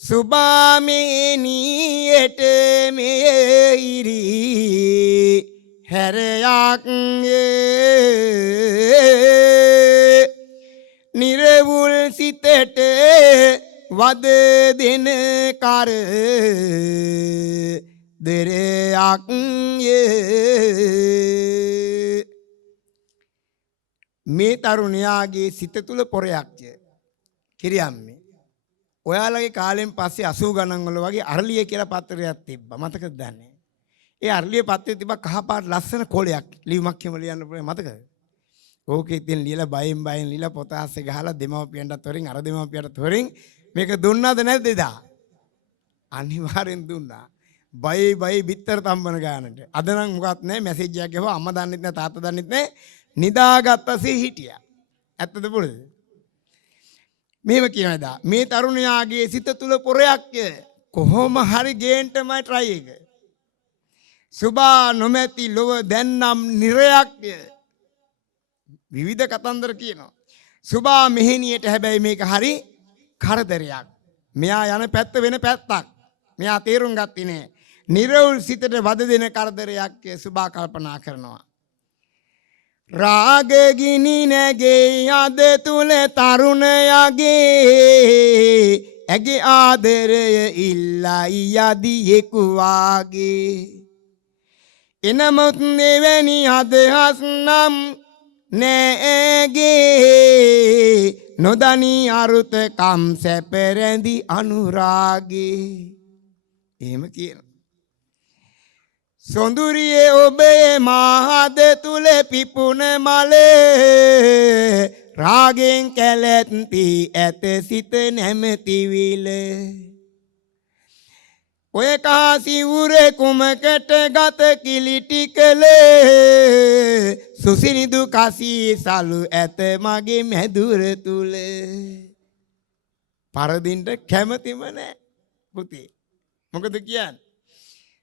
සුබාමිනියට මෙයිරි හැරයක් නිරවුල් සිතට වද දෙන කර දරයක් මේ තරුණයාගේ සිත තුළ පොරයක්ය කිරියම්මේ ඔයාලගේ කාලෙන් පස්සේ 80 ගණන් වල වගේ අරලිය කියලා පත්‍රයක් තිබ්බා මතකද දන්නේ ඒ අරලිය පත්‍රයේ තිබ්බා කහපාට ලස්සන කොලයක් ලියුමක් එහෙම ලියන්න පුළුවන් මතකද ඕකේ ඉතින් ලියලා බයෙන් ලියලා පොත ආස්සේ ගහලා දෙමව්පියන්ටත් හොරින් අර දෙමව්පියන්ටත් හොරින් මේක දුන්නාද නැද්ද එදා අනිවාර්යෙන් දුන්නා බයි බිත්තර තම්බන ගානට අද නම් මොකත් නැහැ මැසේජ් එකක් ගහුවා අම්මා දන්නෙත් නැහැ තාත්තා දන්නෙත් නැහැ නිදාගත්තසේ හිටියා ඇත්තද පුරුද මේව කියනදා මේ තරුණයාගේ සිත තුල පොරයක්ය කොහොම හරි ගේන්නමයි try එක සුබා නොමැති ලොව දැන්නම් නිරයක්ය විවිධ කතන්දර කියනවා සුබා මෙහෙණියට හැබැයි මේක හරි කරදරයක් මෙයා යන පැත්ත වෙන පැත්තක් මෙයා තේරුම් ගත්තේ නෑ නිරවුල් සිතට වද දෙන කරදරයක් සුබා කල්පනා කරනවා රාග ගිනි නැගේ අද තුල තරුණයාගේ ඇගේ ආදරය ඉල්ලයි යදියෙකු වාගේ එනමුත් එවැනි අදහස් නම් නෑගේ නොදනී අරුතකම් සැපරැඳි අනුරාගේ එහෙම කියන සොඳුරියේ ඔබේ මාහද තුල පිපුණ මල රාගෙන් කැලැත්ති ඇත සිත නැමැති විල ඔය කාසිවුරේ කුමකට ගත කිලිටි කළේ සුසිනිදු කසී සලු ඇත මගේ මැදුර තුල පරදින්ට කැමතිම නෑ පුතේ මොකද කියන්නේ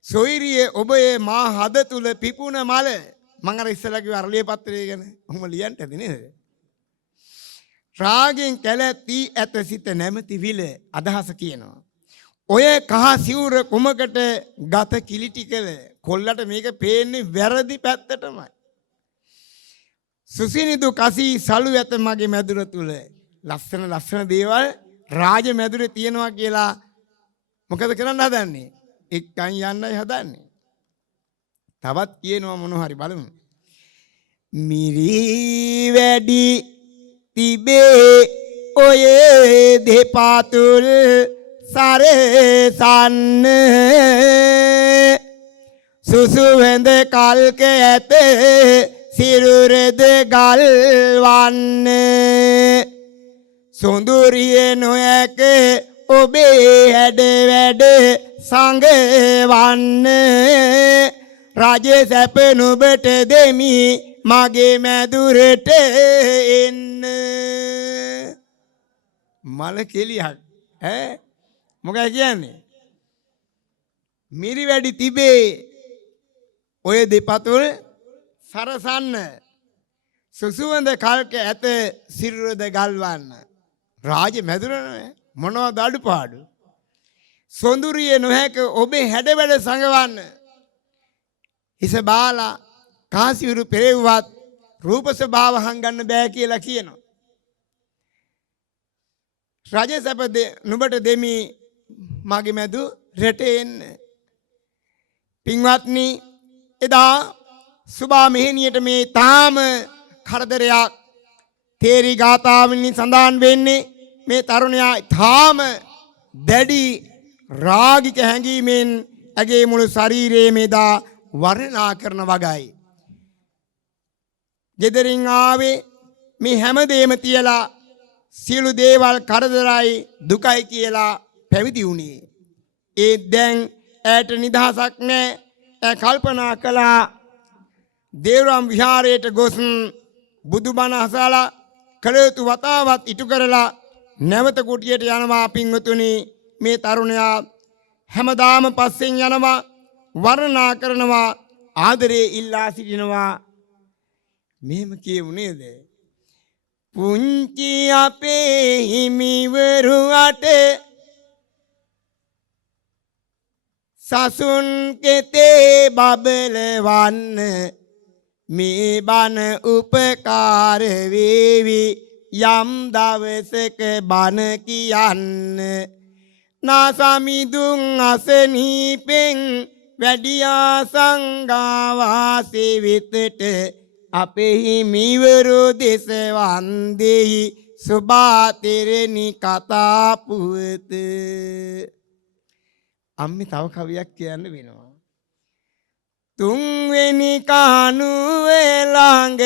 සොයිරියේ ඔබේ මා හද තුල පිපුණ මල මම අර ඉස්සලා කිව්ව අරලිය පත්‍රය ගැන ඔහොම ලියන්න ඇති නේද රාගෙන් කැළැති ඇත සිත නැමැති විල අදහස කියනවා ඔය කහ සිවුර කුමකට ගත කිලිටි කළ කොල්ලට මේක පේන්නේ වැරදි පැත්තටමයි සුසිනිදු කසී සලු ඇත මගේ මැදුර තුල ලස්සන දේවල් රාජ මැදුරේ තියනවා කියලා මොකද කරන්න හදන්නේ එක්කන් යන්නයි හදන්නේ තවත් කියනවා මොන හරි බලමු මිරි වැඩි තිබේ ඔය දෙපාතුල් සරසන්න සුසු වෙඳ කල්ක ඇත සිරුරද ගල්වන්න සොඳුරිය නොයක ඔබේ හැඩ වැඩ සංගවන්න රජ සැප නුඹට දෙමි මගේ මැදුරට එන්න මල කෙලියක් ඈ මොකක්ද කියන්නේ මිරි වැඩි තිබේ ඔය දෙපතුල් සරසන්න සුසුවඳ කල්ක ඇත සිරුරද ගල්වන්න රාජ මැදුරනේ මොනවද අඩුපාඩු සොඳුරිය නොහැක ඔබේ හැඩ වැඩ සංගවන්න හිස බාලා කාසිවුරු පෙරෙව්වත් රූප ස්වභාව හංගන්න බෑ කියලා කියනවා රජ සැප නුඹට දෙමි මගේ මැදු රට එන්න පින්වත්නි එදා සුභා මෙහෙණියට මේ තාම කරදරයක් තේරි ගාථාවෙන් සඳහන් වෙන්නේ මේ තරුණයා තාම දැඩි රාගික හැඟීමෙන් ඇගේ මුළු ශරීරයේ මෙදා වර්ණනා කරන වගයි ගෙදරින් ආවේ මේ හැමදේම තියලා සියලු දේවල් කරදරයි දුකයි කියලා පැවිදි වුණේ. ඒ දැන් ඈට නිදහසක් නැහැ. ඈ කල්පනා කළා දේවරම් විහාරයට ගොස් බුදුබණ අසලා කළ යුතු වතාවත් ඉටු කරලා නැවත කුටියට යනවා පින්වතුනි මේ තරුණයා හැමදාම පස්සෙන් යනවා වර්ණනා කරනවා ආදරේ ඉල්ලා සිටිනවා මෙහෙම කියමු නේද පුංචි අපේ හිමිවරු අට සසුන් කෙතේ බබලවන්න මේ බණ උපකාර වේවි යම් දවසක බණ කියන්න නාසමිදුන් අසනීපෙන් වැඩියා සංඝාවාසී වෙතට අපේ හිමිවරු දෙස වන්දෙහි සුභා තෙරණි කතා පුවත අම්මේ තව කවියක් කියන්න වෙනවා තුන්වෙනි කහනුවේ ළඟ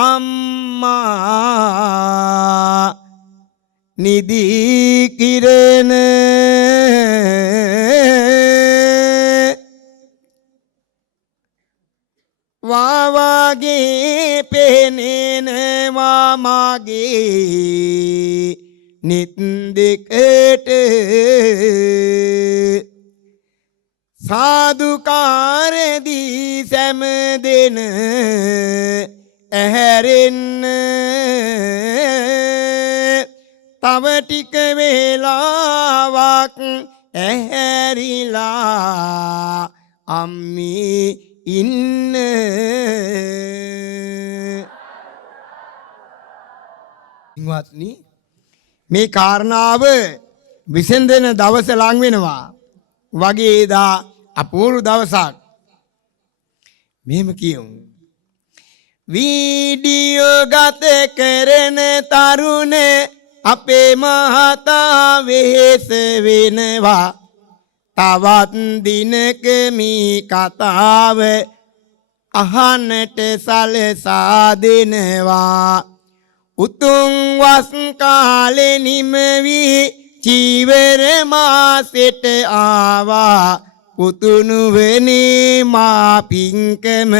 අම්මා නිදි කිරණ වාවාගේ පෙනෙනවා මාගේ නිත් දෙකට සාදුකාරදී සැම දෙන ඇහැරෙන්න තව ටික වේලාවක් ඇහැරිලා අම්මී ඉන්න ඉන්වත්නි මේ කාරණාව විසඳන දවස ලං වෙනවා වගේ එදා අපූර්ව දවසක් මෙහෙම කියමු වීඩියෝ ගත කරන තරුණ අපේ මහතා වෙහෙස වෙනවා තවත් දිනක මේ කතාව අහන්නට සලසා දෙනවා උතුම් වස් කාලේ නිම වී චීවර මාසෙට ආවා පුතුණුවනේ මා පින්කම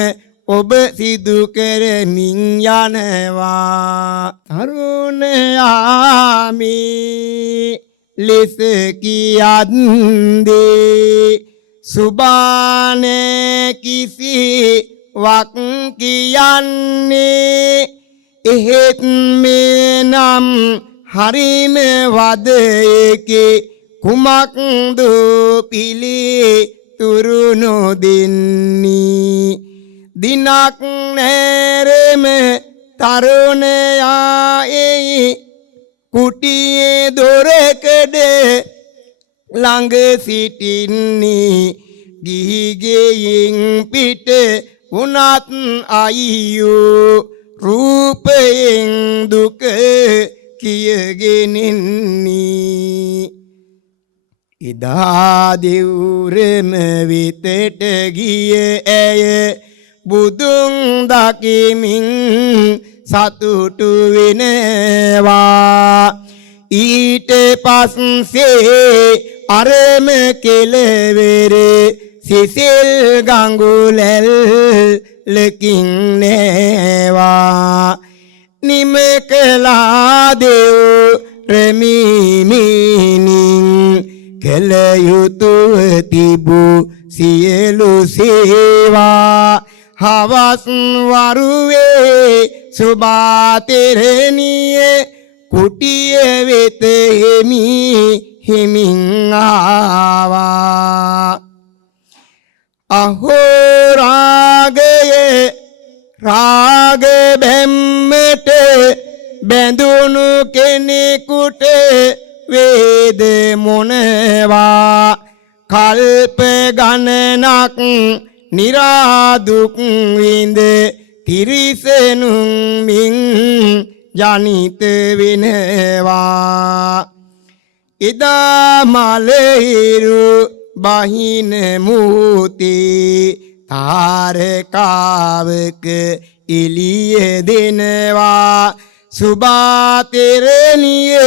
ඔබ සිදු කරමින් යනවා තරුණයා මේ ලෙස කියද්දී සුබානේ කිසි වක් කියන්නේ එහෙත් මේ නම් හරිම වදයකේ කුමක්ද පිළිතුරු නොදෙන්නේ දිනක් නැරෙම තරුණයා එයි කුටියේ දොරකඩ ළඟ සිටින්නේ ගිහිගෙයින් පිට වුණත් අයියෝ රූපයෙන් දුක කියගෙනින්නේ ඉදා දෙවුරම විතට ගිය ඇය බුදුන් දකිමින් සතුටු වෙනවා ඊට පස්සේ අරම කෙලවර සිසිල් ගඟුලැල්ලකින් නෑවා නිම කළා දෙව් රමිමිනින් කළ යුතුව තිබූ සියලු සේවා හවස් වරුවේ සුභාතෙරණිය කුටිය වෙත හිමින් ආවා අහෝ රාගයේ රාග බැම්මට බැඳුණු කෙනෙකුට වේද මොනවා කල්ප ගණනක් නිරාදුක් විඳ තිරිසනුන් මින් ජනිත වෙනවා එදා මලහිරු බහින මුහුතේ තාරකාවක එළිය දෙනවා සුභාතෙරණිය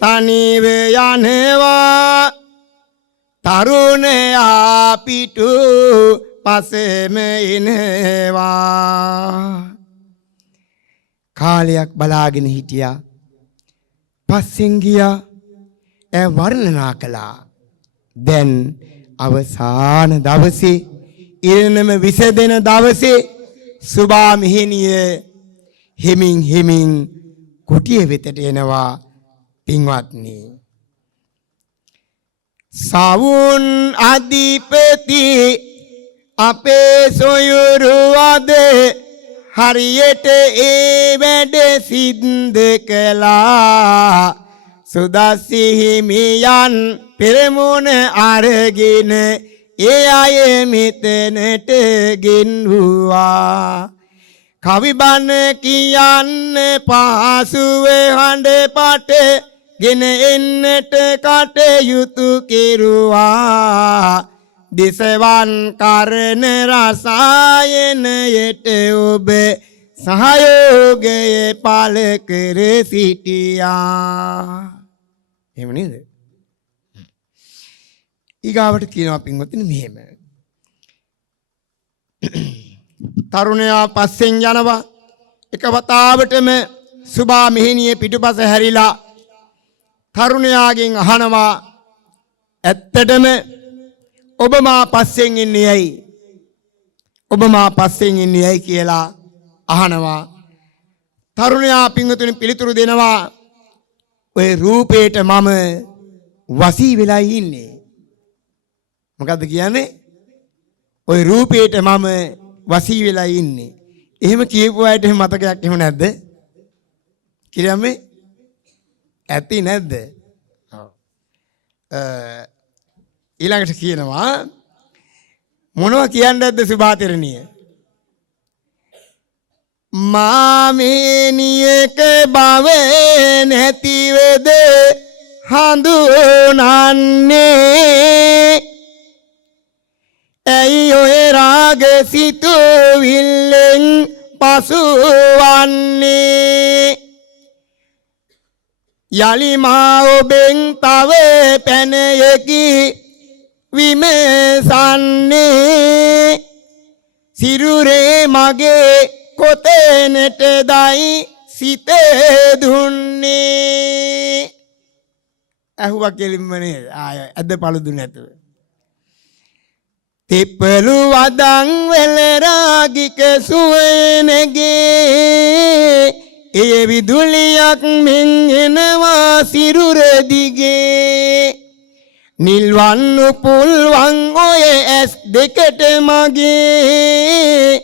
තනිව යනවා තරුණයා පිටු පසෙම එනවා කාලයක් බලාගෙන හිටියා පස්සෙන් ගියා වර්ණනා කළා දැන් අවසාන දවසේ ඉරණම විසදෙන දවසේ සුභා මෙහෙණිය හිමින් කුටිය වෙතට එනවා පින්වත්නි සවුන් අධිපති අපේ සොයුරුවද හරියට ඒ වැඩ සිද්ධ කළා සුදස්සි හිමියන් පෙරමුණ අරගෙන ඒ අය මෙතනට ගෙන්වුවා කවිබන කියන්න පහසුව හඬ පට ගෙන එන්නට කටයුතු කෙරුවා දිසවන් කරන රසායනයට ඔබ සහයෝගය පළ කර සිටියා එහෙම නේද ඊගාවට කියනවා පින්වත්නි මෙහෙම තරුණයා පස්සෙන් යනවා එක වතාවටම සුභා මෙහෙණිය පිටුපස හැරිලා තරුණයාගෙන් අහනවා ඇත්තටම ඔබ මා පස්සෙන් ඉන්නේ ඇයි ඔබ මා පස්සෙන් ඉන්නේ ඇයි කියලා අහනවා තරුණයා පින්වතුනි පිළිතුරු දෙනවා ඔය රූපේට මම වසී වෙලා ඉන්නේ මොකද්ද කියන්නේ ඔය රූපේට මම වසී වෙලා ඉන්නේ එහෙම කියපු අයට මතකයක් එහෙම නැද්ද කිරියම්මේ ඇති නැද්ද ඊළඟට කියනවා මොනවා කියන්නේද සුභාතෙරණිය මාමේනියක බව නැතිවද හඳුනන්නේ ඇයි ඔය රාග සිතුවිල්ලෙන් පසුවන්නේ යලි මා ඔබෙන් තව පැනයකි විමසන්නේ සිරුරේ මගේ කොතැනටදයි සිත දුන්නේ ඇහුවා කෙලින්ම නේද ආය අද පළුදු නැතුව තෙපලු වදන් වල රාගික සුවනගේ ඒ විදුලියක් මෙන් එනවා සිරුර දිගේ නිල්වන් පුල්වන් ඔය ඇස් දෙකට මගේ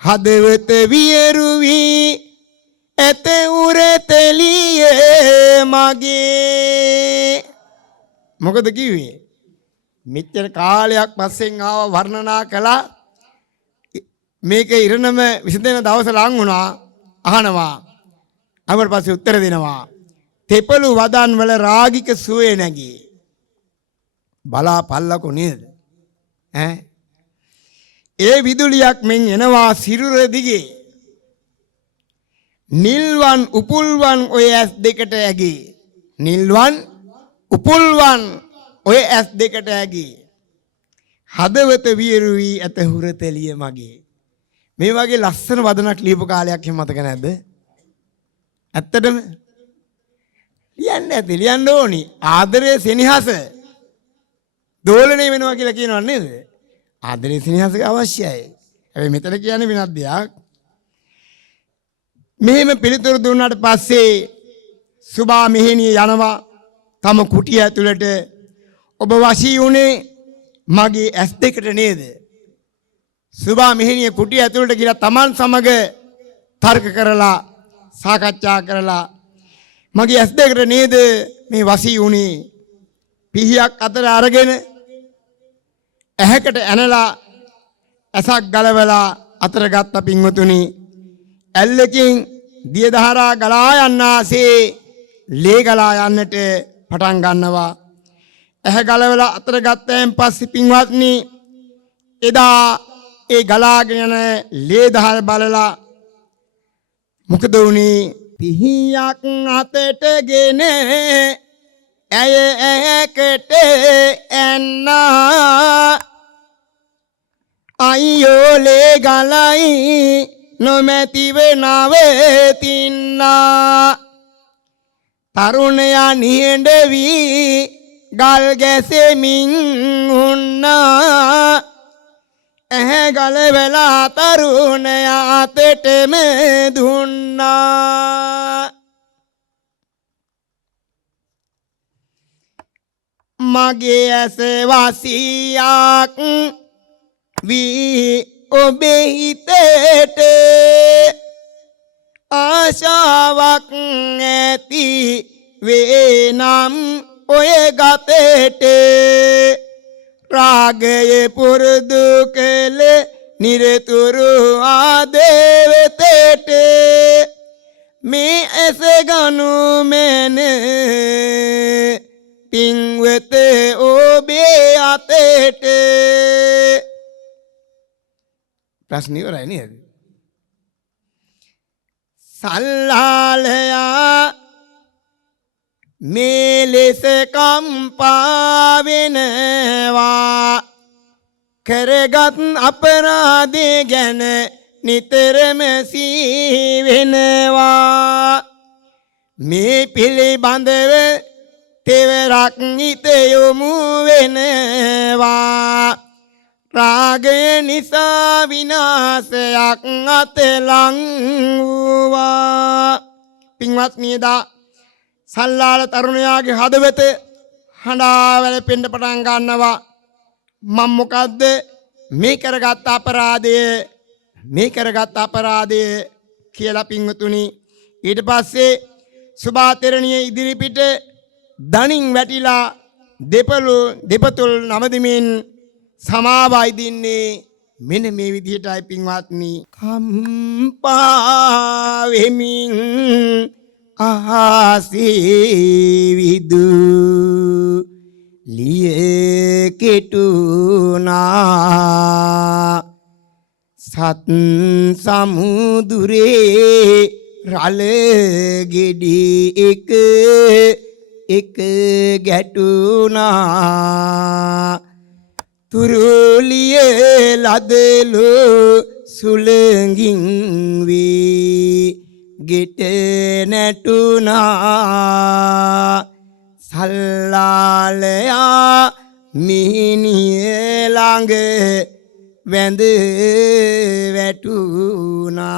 හදවත වියරු වී ඇත උරතලිය මගේ මොකද කිව්වේ මෙච්චර කාලයක් පස්සෙන් ආව වර්ණනා කළා මේක ඉරණම විසඳෙන දවස ලං වුණා අහනවා අපට පස්සේ උත්තර දෙනවා තෙපලු වදන් වල රාගික සුවේ නැගී බලා පල්ලකො නේද ඈ ඒ විදුලියක් මෙන් එනවා සිරුර දිගේ නිල්වන් උපුල්වන් ඔය ඇස් දෙකට ඇගේ නිල්වන් උපුල්වන් ඔය ඇස් දෙකට ඇගේ හදවත වියරු වී ඇත හුරතෙලිය මගේ මේ වගේ ලස්සන වදනක් ලියපු කාලයක් එහෙම මතක නැද්ද ඇත්තටම ලියන්න ඕනි ආදරයේ සෙනෙහස දෝලණය වෙනවා කියලා කියනවා නේද ආදරයේ සෙනෙහස අවශ්‍යයි හැබැයි මෙතන කියන්නේ වෙනත් දෙයක් මෙහෙම පිළිතුරු දුන්නාට පස්සේ සුභා මෙහෙණිය යනවා තම කුටිය ඇතුළට ඔබ වශී උනේ මගේ ඇස් දෙකට නේද සුභා මෙහෙණිය කුටිය ඇතුළට ගිහලා Taman සමග තර්ක කරලා සාකච්ඡා කරලා මගේ ඇස් දෙකට නේද මේ වශී උනේ පිහියක් අතර අරගෙන ඇහැකට ඇනලා ඇසක් ගලවලා අතර ගත්ත පින්වතුනි ඇල්ලකින් දිය දහරා ගලා යන්නාසේ ලේ ගලා යන්නට පටන් ගන්නවා ඇහැ ගලවලා අතර ගත්තෙන් පස්සේ පින්වත්නි එදා ඒ ගලාගෙන යන ලේ දහර බලලා මොකද වුනේ පිහියක් අතටගෙන ඇය ඇහැකට ඇන්නා අයියෝ ලේ ගලයි නොමැතිව නවතින්නා තරුණයා නිහඬ වී ගල් ගැසෙමින් උන්නා ඇහැ ගලවලා තරුණයා අතටම දුන්නා මගේ ඇස වසියක් වී ඔබේ හිතට ආශාවක් ඇති වේනම් ඔය ගතට රාගයේ පුරුදු කළ නිරතුරු ආදේවතට මේ ඇස ගනු මෙන පින්වත ඔබේ අතට ප්‍රශ්න ඉවරයි නේද සල්ලාලයා මේ ලෙස කම්පා වෙනවා කරගත් අපරාධේ ගැන නිතරම සීවෙනවා මේ පිළිබඳව තෙවරක් හිත යොමු වෙනවා රාගය නිසා විනාශයක් අතලං වූවා පින්වත්නි දා සල්ලාල තරුණයාගේ හදවත හඬා වැළපෙන්න පටන් ගන්නවා මම මොකද්ද මේ කරගත් අපරාධය කියලා පින්වතුනි ඊට පස්සේ සුභා තෙරණිය ඉදිරිපිට දණින් වැටිලා දෙපතුල් නමදමින් සමාවයි දින්නේ මෙන්න මේ විදිහටයි පින්වත්නි කම්පා වෙමින් ආසී විදු ලිය කෙටුනා සත් සමුදුරේ රළ ගෙඩි එක ගැටුනා තුරුලිය ලදලු සුළඟින් වී ගෙට නැටුනා සල්ලාලයා මිහිනිය ළඟ වැඳ වැටුනා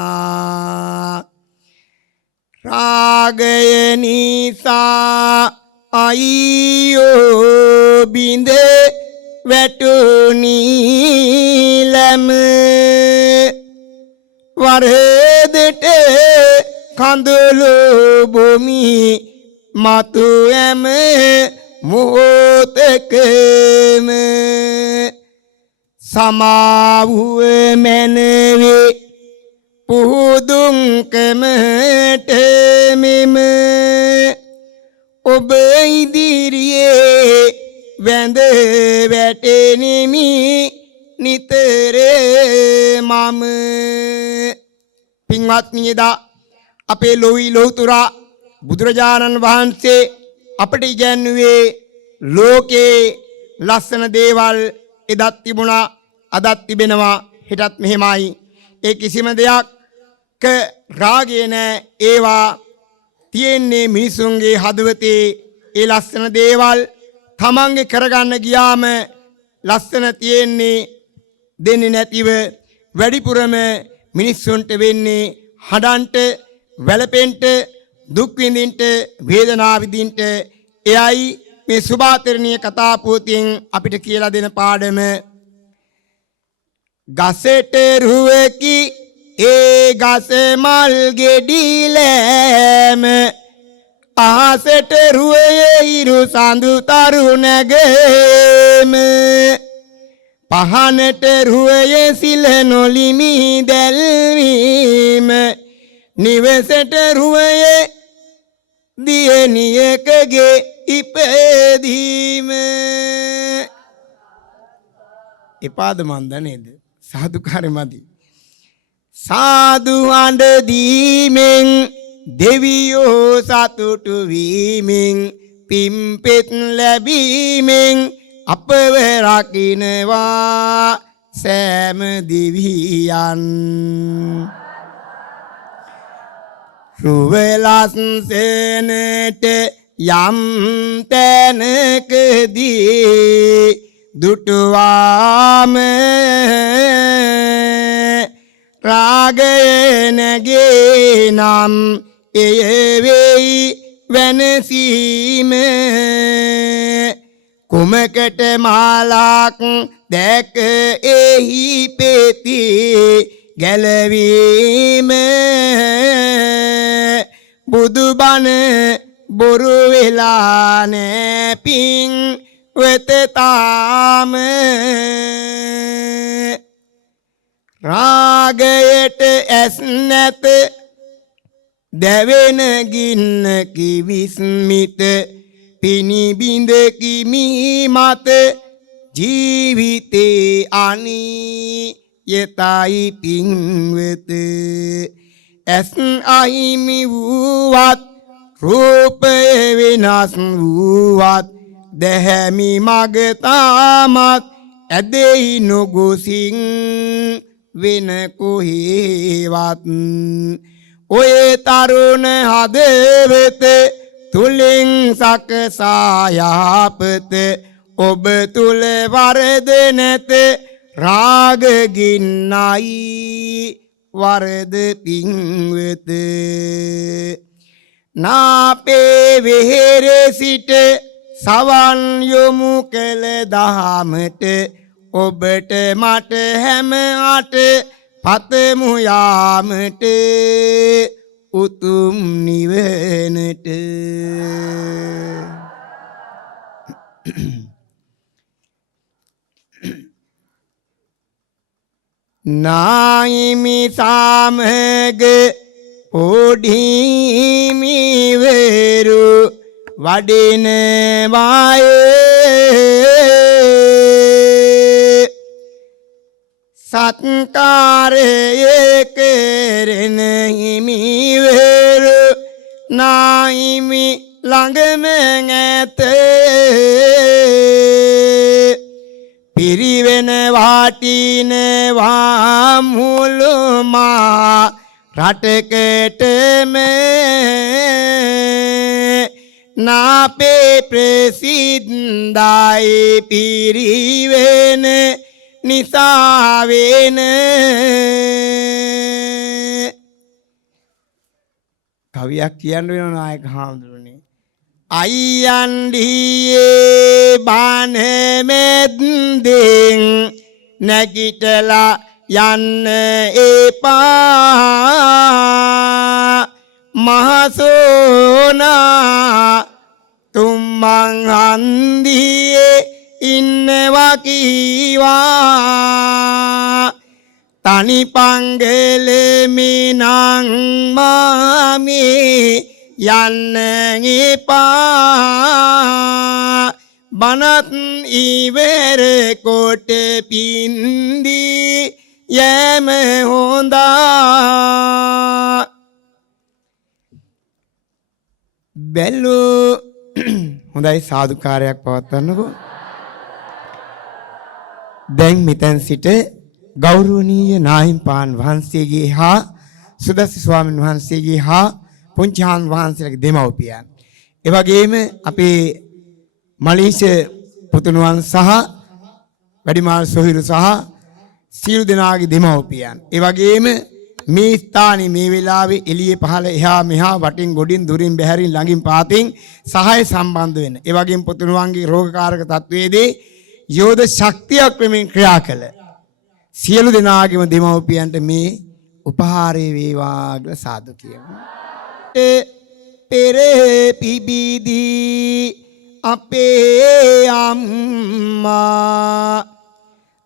රාගය නිසා අයියෝ බිඳ වැටුනීලම වරදට කඳුළු බොමි මතු ඇම මොහොතකම සමාවුව මැනවේ පුදුංකමට මෙම ඔබ ඉදිරියේ වැඳ වැටෙනෙමි නිතර මම පින්වත්නි එදා අපේ ලෝවි ලෝතුරා බුදුරජාණන් වහන්සේ අපට ඉගැන්වුවේ ලෝකේ ලස්සන දේවල් එදත් තිබුණා අදත් තිබෙනවා හෙටත් මෙහෙමයි ඒ කිසිම දෙයක් රාගය නැහැ ඒවා තියෙන්නේ මිනිසුන්ගේ හදවතේ ඒ ලස්සන දේවල් තමන්ගේ කරගන්න ගියාම ලස්සන තියෙන්නේ දෙන්නේ නැතිව වැඩිපුරම මිනිස්සුන්ට වෙන්නේ හඩන්ට වැළපෙන්ට දුක් විඳින්ට වේදනාව විඳින්ට එයයි මේ සුභාතරණීය කතා පුවතින් අපිට කියලා දෙන පාඩම ගසට රුවකි ඒ ගස මල් ගෙඩිලෑම අහසට රුවේ ඉරු සඳු තරු නැගෙම පහනට රුවේ සිල නොලිමි දැල්වීම නිවසට රුවේ දියණියකගේ ඉපදීම එපාද මන්ද නේද සාදුකාරය මදි සාදු අඬ දීමෙන් දෙවියෝ සතුටු වීමෙන් පිම්පෙත් ලැබීමෙන් අපව රකින්නවා සෑම දිවියන් රුවලස් සෙනට යම් තැනකදී දුටුවාම රාගය නැගේ නම් එය වෙයි වෙනසීම කුමකට මාලක් දැක එහි පෙති ගැලවීම බුදුබණ බොරු වෙලා නැපින් වෙත තාම රාගයට ඇස් නැත දැවෙන ගින්නකි විස්මිත පිනිබිඳ කිමි මත ජීවිතේ අනියතයි පින්වත ඇස් අහිමි වූවත් රූපය වෙනස් වූවත් දැහැමි මග තාමත් ඇදෙයි නොගොසින් වෙන කොහේවත් ඔය තරුණ හදවත තුලින් සකසා යහපත ඔබ තුල වරද නැත රාග ගින්නයි වරද පින්වත නාපේ වෙහෙර සිට සවන් යොමු කළ දහමට ඔබට මට හැම අට පතමු යාමට උතුම් නිවනට නායිමි සාමග පොඩිමි වෙරු වඩින වායේ සත්කාරයේ කෙරෙන හිමිවරු නාහිමි ළඟම ඇත පිරිවෙන් වෙන වටිනවා මුළු මා රටකටම නාපේ ප්‍රසිද්ධයි පිරිවෙන නිසා වෙන කවියක් කියන්න වෙන නායක හාමුදුරනේ අයියන්ඩියේ බාන මෙද්දෙන් නැගිටලා යන්න එපා මහසෝනා තුම්මන් හන්දියේ ඉන්නවා කීවා තනි පංගල මිනං මාමේ යන්න එපා බනත් ඉවර කොට පින්දී යෑම හොඳා බැලූ හොඳයි සාදුකාරයක් පවත්වන්නකෝ දැන් මෙතෙන් සිට ගෞරවනීය නාහිම්පාන් වහන්සේගේ හා සුදස්සි ස්වාමීන් වහන්සේගේ හා පුංචිහාන් වහන්සේලාගේ දෙමව්පියන් ඒ වගේම අපේ මලීෂ පුතුණුවන් සහ වැඩිමාල් සොහිරු සහ සියලු දෙනාගේ දෙමව්පියන් ඒ වගේම මේ ස්ථානයේ මේ වෙලාවේ එළියේ පහළ එහා මෙහා වටින් ගොඩින් දුරින් බැහැරින් ළඟින් පාතින් සහාය සම්බන්ධ වෙන ඒ වගේම පුතුණුවන්ගේ රෝගකාරක තත්වයේදී යෝධ ශක්තියක් වෙමින් ක්‍රියා කළ සියලු දෙනාගේම දෙමව්පියන්ට මේ උපහාරය වේවා කියලා සාදු කියමු. පෙර පිබිදී අපේ අම්මා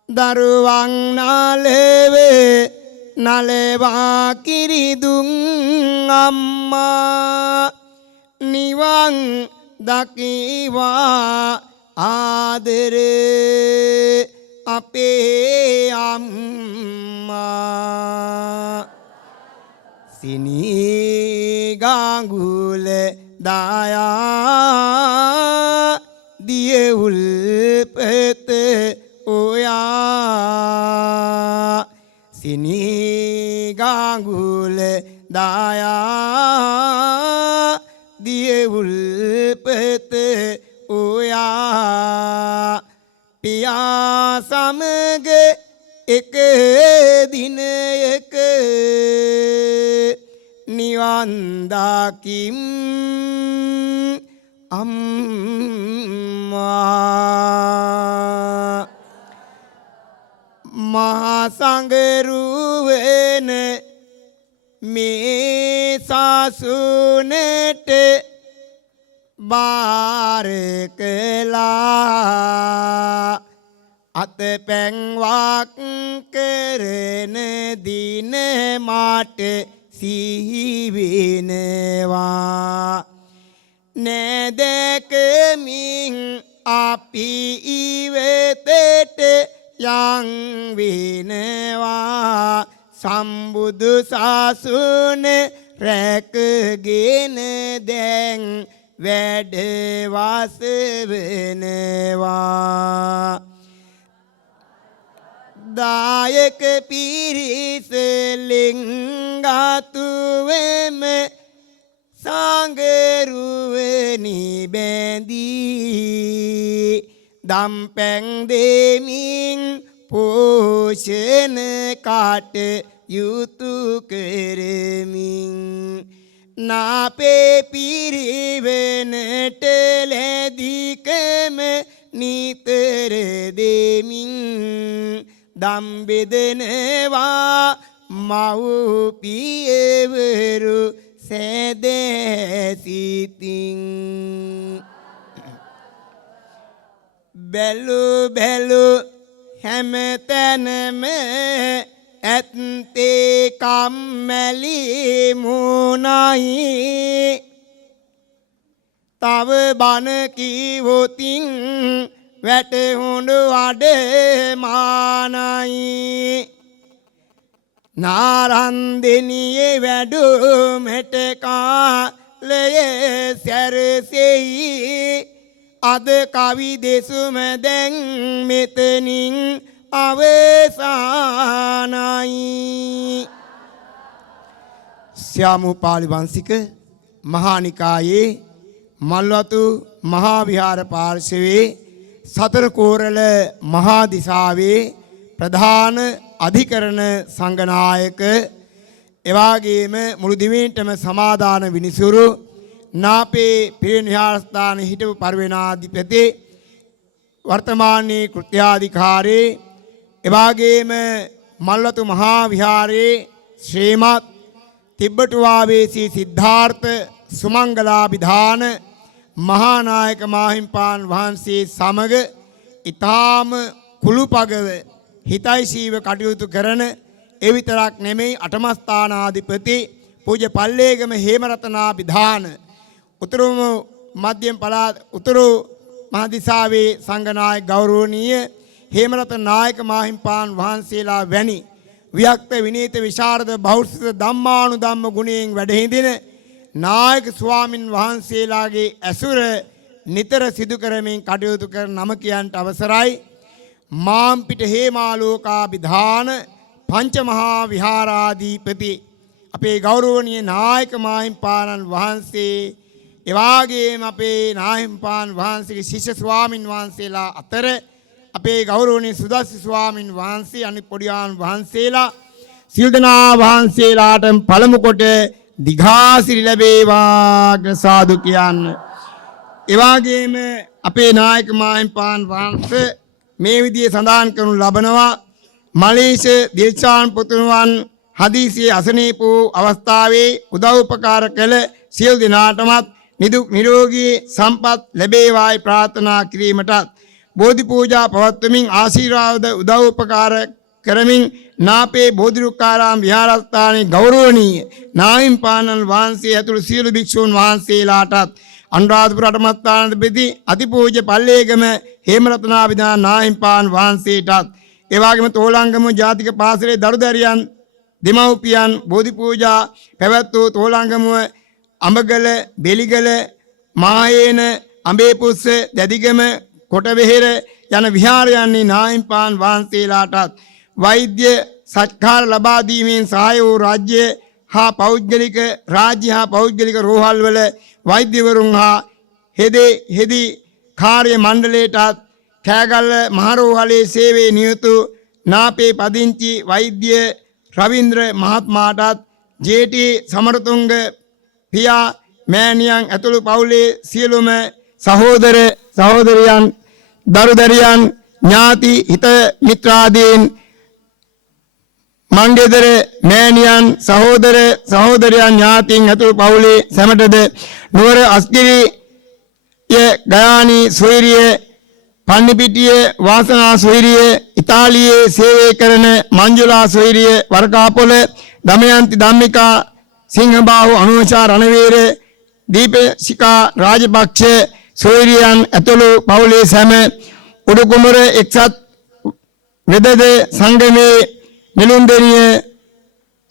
දරුවන් නාලවේ නලවා කිරිදුන් අම්මා නිවන් දකිවා ආදරේ අපේ අම්මා සිනී ගාඟුල දායා දියුල් පෙත ඔයා සිනී ගාඟුල දායා දියුල් පෙත ඔයා පියා සමග එක දිනයක නිවන් දකිම් අම්මා මහා සංගරුවන මේ සාසුනට බාර කළා අත පැන්වක් කරන දින මාට සිහි වෙනවා නැදකමින් අපි ඉවතට යන් වෙනවා සම්බුදු සසුන රැකගෙන දැන් වැඩ වසවනවා දායක පිරිස ලෙන්ගතුවෙම සංගරුවනි බැඳී දම්පැන් දෙමින් පෝෂණ කට යුතු කරමින් නාපේ පිරිවෙනට ලැදිකම නිතර දෙමින් දම්බෙදනවා මව්පියවරු සැදැසිතින් බැලු බැලු හැමතැනම ඇත්තේ කම්මැලි මුණයි තව බන කීවොතින් වැටහුණු අඩමානයි නාරන්දෙනියේ වැඩුමට කාලයේ සැරසෙයි අද කවි දෙසුම දැන් මෙතනින් අවසානයි. ස්යාමු පාලි වංශික මහා නිකායේ මල්වතු මහා විහාර පාර්ශවයේ සතර කෝරළ මහා දිසාවේ ප්‍රධාන අධිකරණ සංඝනායක එවාගේම මුළු දිවයිනටම සමාදාන විනිසුරු නාපේ පිරිවෙන් විහාරස්ථාන හිටපු පරිවෙනාධිපති වර්තමානයේ කෘත්‍යාධිකාරී එවාගේම මල්වතු මහා විහාරයේ ශ්‍රීමත් තිබ්බටුවාවේසී සිද්ධාර්ථ සුමංගලාභිධාන මහානායක මාහිම්පාන් වහන්සේ සමග ඊ타ම කුළුපගව හිතයිශීව කටයුතු කරන ඒ විතරක් නෙමෙයි අටමස්ථානාධිපති පූජ්‍ය පල්ලේගම හේමරතනාභිධාන උතුරු මධ්‍යම පළාත් උතුරු මහදිසාවේ සංඝනායක ගෞරවනීය හේමරතන නායක මාහිම්පාන් වහන්සේලා වැනි වික්ත විනීත විශාරද බෞද්ධ ධම්මානුධම්ම ගුණයෙන් වැඩහිඳින නායක ස්වාමින් වහන්සේලාගේ ඇසුර නිතර සිදු කරමින් කටයුතු කරන නම කියන්ට අවසරයි. මාම්පිට හේමාලෝකාභිධාන පංචමහා විහාරාධිපති අපේ ගෞරවනීය නායක මාහිම්පාණන් වහන්සේ එවාගේම අපේ නාහිම්පාන් වහන්සේගේ ශිෂ්‍ය ස්වාමින් වහන්සේලා අතර අපේ ගෞරවනීය සුදස්සි ස්වාමින් වහන්සේ අනිත් පොඩියාන් වහන්සේලා සියලු දෙනා වහන්සේලාට පළමු කොට දිඝාසිරි ලැබේවා සාදු කියන්න. එවාගේම අපේ නායක මාහිම්පාන් වහන්සේ මේ විදිහේ සඳහන් කරනු ලබනවා මලේෂ දිල්ෂාන් පුතුණුවන් හදීසියේ අසනීප වූ අවස්ථාවේ උදව් උපකාර කළ සියලු දෙනාටමත් නිදුක් නිරෝගී සම්පත් ලැබේවායි ප්‍රාර්ථනා කිරීමටත් බෝධි පූජා පවත්වමින් ආශිර්වාද උදව් උපකාර කරමින් නාපේ බෝධිරුක්කාරාම විහාරස්ථානයේ ගෞරවනීය නාහිම්පාණන් වහන්සේ ඇතුළු සියලු භික්ෂූන් වහන්සේලාටත් අනුරාධපුර අටමස්ථානාධිපති අතිපූජ්‍ය පල්ලේගම හේමරතනාභිධාන නාහිම්පාන් වහන්සේටත් එවාගේම තෝලංගම ජාතික පාසලේ දරුදැරියන් දෙමව්පියන් බෝධි පූජා පැවැත්වූ තෝලංගම අඹගල බෙලිගල මායේන අඹේපුස්ස දැදිගම කොටවෙහෙර යන විහාරයන්හි නාහිම්පාන් වහන්සේලාටත් වෛද්‍ය සත්කාර ලබා දීමෙන් සහාය වූ රාජ්‍ය හා පෞද්ගලික රෝහල්වල වෛද්‍යවරුන් හා හෙදි කාර්ය මණ්ඩලයටත් කෑගල්ල මහරෝහලේ සේවයේ නියුතු නාපේ පදිංචි වෛද්‍ය රවීන්ද්‍ර මහත්මයාටත් ජේ.ටී. සමරතුංග පියා මෑණියන් ඇතුළු පවුලේ සියලුම සහෝදර සහෝදරියන් දරුදරියන් ඥාති හිත මිත්‍රාදීන් මංගෙදර මෑණියන් සහෝදර සහෝදරයන් ඥාතීන් ඇතුළු පවුලේ සැමටද නුවර අස්ගිරිය ගයානි සොයිරිය පන්නිපිටිය වාසනා සොයිරිය ඉතාලියේ සේවය කරන මංජුලා සොයිරිය වරකාපොළ දමයන්ති ධම්මිකා සිංහබාහු අනුෂා රණවීර දීපශිකා රාජපක්ෂ සොයිරියන් ඇතුළු පවුලේ සැම උඩුකුමර එක්සත් වෙදද සංගමේ නිලුන්දෙනිය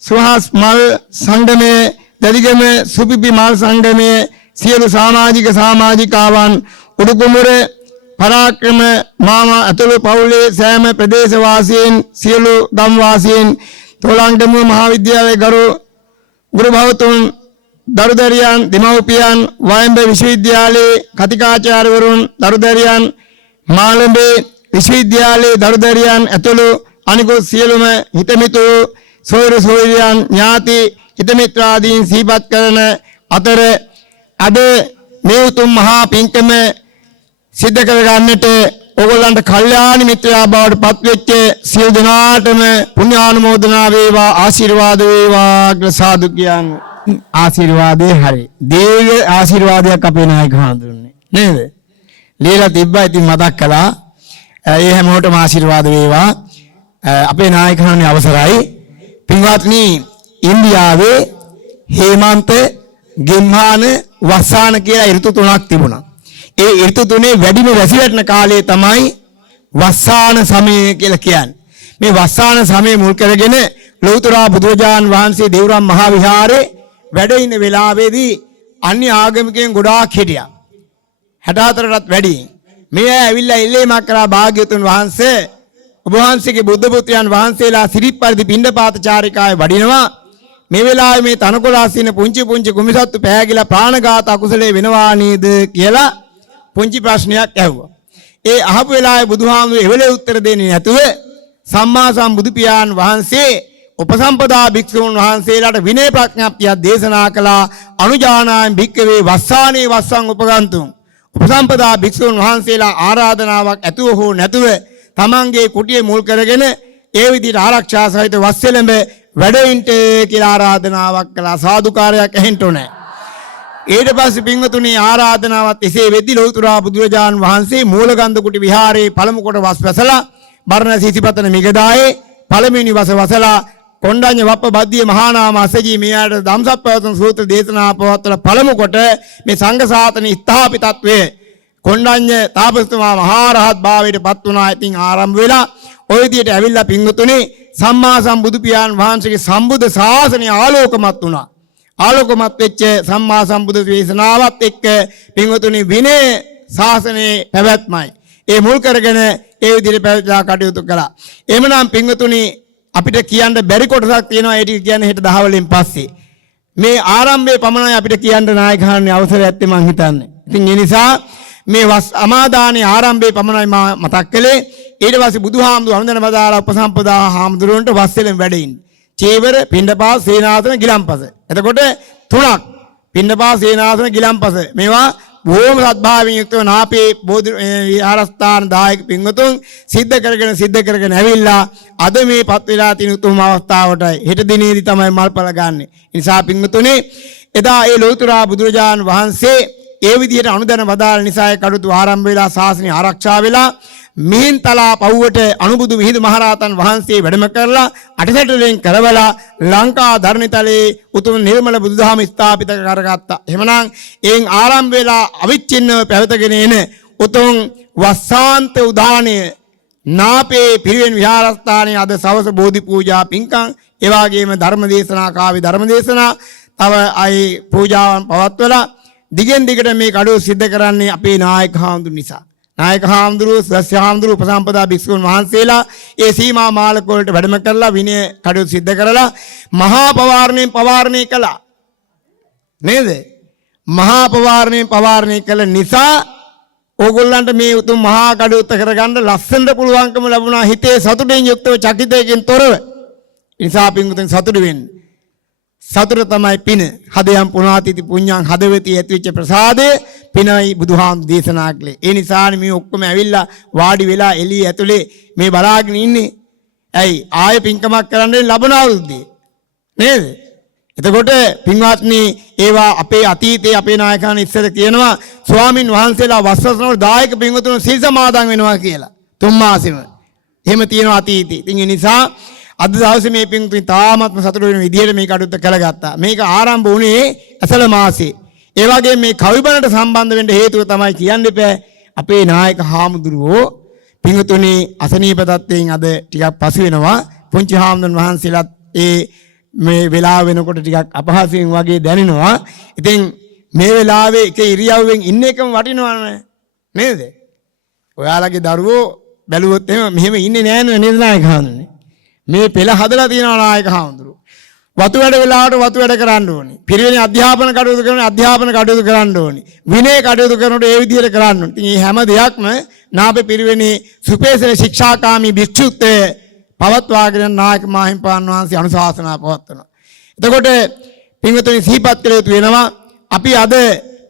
සුහස් මල් සංගමේ දදිගම සුපිපි මල් සංගමේ සියලු සමාජිකාවන් උඩුකුමර පරාක්‍රම මාමා ඇතුළු පවුලේ සෑම ප්‍රදේශවාසීන් සියලු ගම්වාසීන් තෝලංගම මහාවිද්‍යාලයේ ගුරු භවතුන් දරුදරියන් දෙමව්පියන් වයඹ විශ්වවිද්‍යාලයේ කතිකාචාර්යවරුන් දරුදරියන් මාළඹේ විශ්වවිද්‍යාලයේ දරුදරියන් ඇතුළු අනිකුත් සියලුම හිතමිතුරු සොයිරියන් ඥාති හිතමිත්‍රාදීන් සිහිපත් කරන අතර අද මේ උතුම් මහා පින්කම සිද්ධ කර ගන්නට ඕගොල්ලන්ට කල්යාණ මිත්‍රයා බවට පත්වෙච්ච සියලු දෙනාටම පුණ්‍යානුමෝදනා වේවා ආශිර්වාද වේවා කියලා සාදු කියන්නේ. ආශිර්වාදේ හරි. දේව ආශිර්වාදයක් අපේ නායක හඳුන්නේ නේද? ලීලා තිබ්බා ඉතින් මතක් කළා. ඒ හැමෝටම ආශිර්වාද වේවා. අපේ නායක හඳුන්නේ අවසරයි. පින්වත්නි ඉන්දියාවේ හේමන්ත ගෙම්හාන වස්සාන කියලා ඍතු තුනක් තිබුණා. ඒ ඍතු තුනේ වැඩිම වැසි වැටෙන කාලය තමයි වස්සාන සමය කියලා කියන්නේ. මේ වස්සාන සමය මුල් කරගෙන ලෞතර බුදුරජාන් වහන්සේ දේවරම් මහා විහාරේ වැඩ ඉන වෙලාවේදී අන්‍ය ආගමිකයන් ගොඩාක් හිටියා. 64ටත් වැඩි. මේ ඇවිල්ලා ඉල්ලීමක් කරා භාග්‍යතුන් වහන්සේ ඔබ වහන්සේගේ බුද්ධ පුත්‍රයන් වහන්සේලා සිරිත් පරිදි පිණ්ඩපාත චාරිකාවේ වඩිනවා. මේ වෙලාවේ මේ තනකොළ ආසීන පුංචි පුංචි කුමිසත්තු පෑගිලා ප්‍රාණඝාත අකුසලයේ වෙනවා නේද කියලා පුංචි ප්‍රශ්නයක් ඇහුවා. ඒ අහපු වෙලාවේ බුදුහාමුදුරුවෝ එවලේ උත්තර දෙන්නේ නැතුව සම්මා සම්බුදු පියාණන් වහන්සේ උපසම්පදා භික්ෂුන් වහන්සේලාට විනය ප්‍රඥාප්තිය දේශනා කළා. අනුජානායම් භික්ඛවේ වස්සානේ වස්සං උපගන්තුම්. උපසම්පදා භික්ෂුන් වහන්සේලා ආරාධනාවක් ඇතුව හෝ නැතුව තමන්ගේ කුටියේ මුල් කරගෙන ඒ විදිහට ආරක්ෂා සහිත වස්සෙලඹ වැඩෙන්නට කියලා ආරාධනාවක් කළා. සාදුකාරයක් ඇහෙන්න ඕනේ. ඊට පස්සේ පින්වතුනි ආරාධනාවත් එසේ වෙද්දී ලෞතුරා බුදුරජාන් වහන්සේ මූලගන්ධ කුටි විහාරයේ පළමු කොට වස් වැසලා බර්ණ සිසිපතන මිගදායේ පළමුවෙනි වස වසලා කොණ්ඩඤ්ඤ වප්ප බද්දිය මහා නාම අසජී මෙයාට ධම්සප්පවතුන් සූත්‍ර දේශනා පවත්වලා පළමු කොට මේ සංඝ සාසන ස්ථාපිතත්වයේ කොණ්ඩඤ්ඤ තාපසතුමා මහා රහත් භාවයට පත් වුණා. ඉතින් ආරම්භ වෙලා ওই විදියට ඇවිල්ලා පින්වතුනි සම්මා සම්බුදු පියාණන් වහන්සේගේ සම්බුද්ධ ශාසනය ආලෝකමත් වුණා. ආලෝකමත් වෙච්ච සම්මා සම්බුදු දේශනාවත් එක්ක පින්වතුනි විනය ශාසනයේ පැවැත්මයි. ඒ මුල් කරගෙන ඒ විදිහට පැවැත්ලා කටයුතු කළා. එහෙමනම් පින්වතුනි අපිට කියන්න බැරි කොටසක් තියෙනවා. ඒ ටික කියන්නේ හෙට 10 වලින් පස්සේ. මේ ආරම්භයේ පමණයි අපිට කියන්න නායකයන්ගේ අවසරය ඇත්තේ මං හිතන්නේ. ඉතින් ඒ නිසා මේ වස් අමාදානයේ ආරම්භයේ පමණයි මම මතක් කළේ. ඊට පස්සේ බුදුහාමුදුරු අනුදැන බදාලා උපසම්පදා හාමුදුරුවන්ට වස්සෙලෙන් වැඩින්. චීවර, පිණ්ඩපාත, සේනාසන, ගිලම්පස. එතකොට තුනක්. පිණ්ඩපාත, සේනාසන, ගිලම්පස. මේවා බොහොම සත්භාවයෙන් යුක්තව නාපේ විහාරස්ථාන දායක පින්වතුන් සිද්ධ කරගෙන ඇවිල්ලා අද මේ පත් වෙලා තියෙන උතුම් අවස්ථාවටයි හෙට දිනේදී තමයි මල්පල ගන්නෙ. ඒ නිසා පින්වතුනි එදා ඒ ලෞතුරා බුදුරජාන් වහන්සේ ඒ විදිහට අනුදැන වදාළ නිසා ඒ කටයුතු ආරම්භ වෙලා ශාසනය ආරක්ෂා වෙලා මිහින්තලා පවුවට අනුබුදු විහිදු මහරහතන් වහන්සේ වැඩම කරලා අටසැටලෙන් කරවලා ලංකා ධර්ණිතලේ උතුම් නිර්මල බුදුදහම ස්ථාපිත කරගත්තා. එහෙමනම් එයින් ආරම්භ වෙලා අවිච්ඡින්නව පැවතගෙන එන උතුම් වස්සාන්ත උදානය නාපේ පිරිවෙන් විහාරස්ථානයේ අද සවස බෝධි පූජා පින්කම් ඒ වගේම ධර්ම දේශනා කාව්‍ය ධර්ම දේශනා තව අයි පූජාවන් පවත්වලා දිගෙන් දිගට මේ කඩුව සිද්ධ කරන්නේ අපේ නායක හාමුදුරු නිසා. නායක හාමුදුරුවෝ සස්්‍ය හාමුදුරුවෝ උපසම්පදා භික්ෂුන් වහන්සේලා ඒ සීමා මාලක වලට වැඩම කරලා විනය කටයුතු සිද්ධ කරලා මහා පවාරණයෙන් පවාරණය කළා. නේද? මහා පවාරණයෙන් පවාරණය කළ නිසා ඕගොල්ලන්ට මේ උතුම් මහා කටයුත්ත කරගන්න ලස්සනට පුළුවන්කම ලැබුණා. හිතේ සතුටින් යුක්තව චකිතයකින් තොරව. නිසා පින්වතුන් සතුටු වෙන්න. සතුට තමයි පින. හදයන් පුණාතිති පුඤ්ඤං හදවතී ඇතිවෙච්ච ප්‍රසාදය පිනයි බුදුහාමුදුරු දේශනා කළේ. ඒ නිසානේ මේ ඔක්කොම ඇවිල්ලා වාඩි වෙලා එළිය ඇතුලේ මේ බලාගෙන ඉන්නේ. ඇයි ආයෙ පින්කමක් කරන්න ලැබුණ අවුරුද්දේ. නේද? එතකොට පින්වත්නි ඒවා අපේ අතීතයේ අපේ නායකයන් ඉස්සර කියනවා ස්වාමින් වහන්සේලා වස්සසනවල දායක පින්වතුන් සිල් සමාදන් වෙනවා කියලා. තුන් මාසෙම. එහෙම තියෙනවා අතීතේ. ඉතින් ඒ නිසා අද දවසේ මේ පින්තුන් තාමත්ම සතුටු වෙන විදිහට මේ කටයුත්ත කළගත්තා. මේක ආරම්භ වුණේ ඇසළ මාසේ. ඒ වගේම මේ කවිබණට සම්බන්ධ වෙන්න හේතුව තමයි කියන්න එපා අපේ නායක හාමුදුරුවෝ පින්තුනි අසනීප තත්ත්වයෙන් අද ටිකක් පසු වෙනවා. පුංචි හාමුදුරන් වහන්සේලාත් ඒ මේ වෙලාව වෙනකොට ටිකක් අපහසුයෙන් වගේ දැනෙනවා. ඉතින් මේ වෙලාවේ එක ඉරියව්වෙන් ඉන්න එකම වටිනවනේ නේද? ඔයාලගේ දරුවෝ බැලුවොත් එහෙම මෙහෙම ඉන්නේ නෑ නේද නායක හාමුදුරනේ? මේ පෙළ හදලා තියෙනවා නායක හාමුදුරුවෝ. වතු වැඩ වෙලාවට වතු වැඩ කරන්න ඕනේ. පිරිවෙනේ අධ්‍යාපන කටයුතු කරන අධ්‍යාපන කටයුතු කරන්න ඕනේ. විනය කටයුතු කරනකොට ඒ විදිහට කරන්න ඕනේ. ඉතින් මේ හැම දෙයක්ම නාපේ පිරිවෙනේ සුපේසල ශික්ෂාකාමී භික්ෂුත්වයේ පවත්වාගෙන නායක මාහිම්පාණන් වහන්සේ අනුශාසනා පවත්වනවා. එතකොට පින්වතුනි සිහිපත් කළ යුතු වෙනවා අපි අද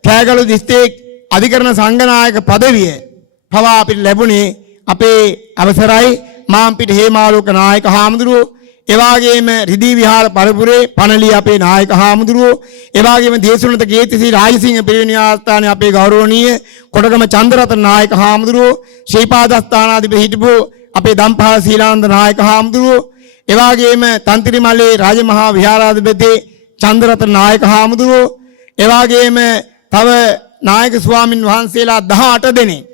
කෑගලු දිස්ත්‍රික් අධිකරණ සංඝනායක පදවිය පවා අපිට ලැබුණේ අපේ අවසරයි මාම්පිට හේමාලෝක නායක හාමුදුරුවෝ එවාගේම රිදී විහාර පරපුරේ පණලී අපේ නායක හාමුදුරුවෝ එවාගේම දේශුණත කීර්තිසිරි රාජසිංහ පිරිවෙන් ආස්ථානයේ අපේ ගෞරවනීය කොටගම චන්ද්‍රරතන නායක හාමුදුරුවෝ ශ්‍රීපාදස්ථානාධිපති හිටපු අපේ දම්පහ සීලානන්ද නායක හාමුදුරුවෝ එවාගේම තන්තිරිමල්ලේ රාජමහා විහාරාධිපති චන්ද්‍රරතන නායක හාමුදුරුවෝ එවාගේම තව නායක ස්වාමින් වහන්සේලා 18 දෙනෙක්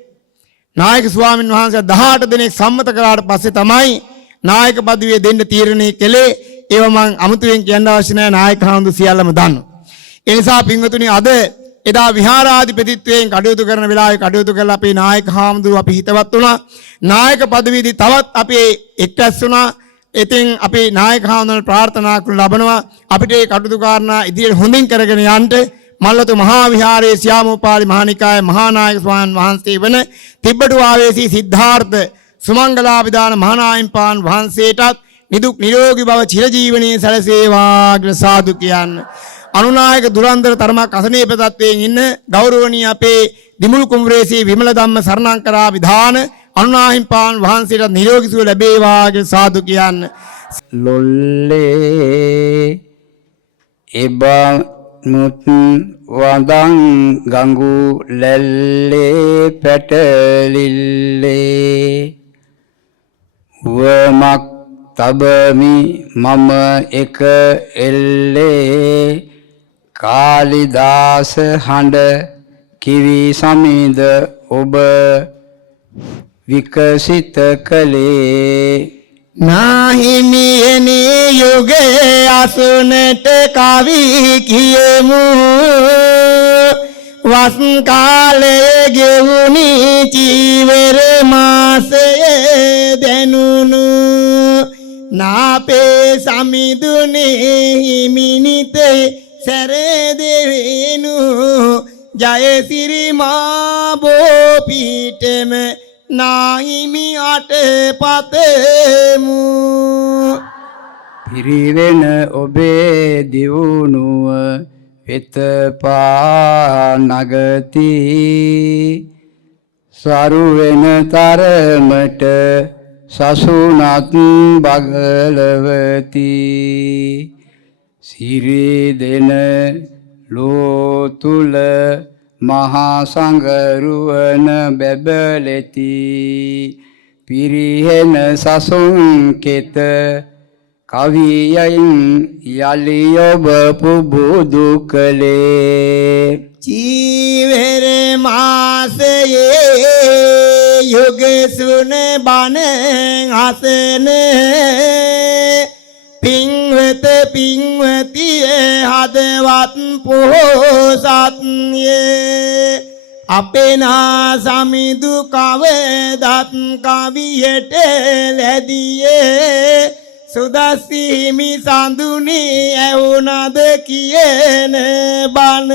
නායක ස්වාමින් වහන්සේ 18 දෙනෙක් සම්මත කරාට පස්සේ තමයි නායක පදවිය දෙන්න තීරණය කළේ. ඒව මම අමුතුවෙන් කියන්න අවශ්‍ය නැහැ නායක හාමුදුරු සියල්ලම දන්නවා. ඒ නිසා පින්වතුනි අද එදා විහාරාධිපතිත්වයෙන් කටයුතු කරන වෙලාවේ කටයුතු කරලා අපේ නායක හාමුදුරුවෝ අපි හිතවත් වුණා. නායක පදවියේදී තවත් අපි එක්රැස් වුණා. ඉතින් අපි නායක හාමුදුරුවෝ ප්‍රාර්ථනා කරන ලබනවා අපිට මේ කටයුතු කාරණා ඉදිරියට හොඳින් කරගෙන යන්න. මල්ලතු මහා විහාරයේ සියාමෝපාලි මහානිකායේ මහානායක ස්වාමීන් වහන්සේ වන තිබ්බටු ආවේසී සිද්ධාර්ථ සුමංගලාභිදාන මහානායම්පාන් වහන්සේටත් නිදුක් නිරෝගී භව චිරජීවනයේ සැලසේවා කියලා සාදු කියන්න. අනුනායක දුරන්දර තරමක් අසනීප තත්වයෙන් ඉන්න ගෞරවනීය අපේ දිමුළු කුමරේසී විමල ධම්ම සරණංකරා විධාන අනුනාහිම්පාන් වහන්සේට නිරෝගී සුව ලැබේවා කියලා සාදු කියන්න. ලොල්ලේ එබා මුත් වදං ගඟු ලැල්ලේ පැටලිල්ලේ වමක් තබමි මම එක එල්ලේ කාලිදාස හඬ කිවි සමිඳ ඔබ විකසිත කළේ නාහිමියනේ යුගයේ අසුනට කවි කියමු වස් කාලයේ ගෙවුනි චීවර මාසයේ දැනුණු නාපේ සමිඳුනේ හිමිනිතේ සැර දෙවෙනු ජයසිරි මා බෝ පීඨෙම නාහිමි අටපතමු පිරිවෙන ඔබේ දියුණුව වෙත පා නගති සරු වෙන තරමට සසුනත් බගලවති සිරි දෙන ලෝතුල මහා සංගරුවන බැබලෙති පිරිහෙන සසුන් කෙත කවියයින් යලි ඔබ පුබුදු කළේ චීවර මාසයේ යුගසුන බණ හසන පින්වත පින්වතිය හදවත් පොහොසත්ය අපේ නා සමිඳු කවදත් කවියට ලැදියේ සුදස්සීමි සඳුනි ඇවුනද කියන බණ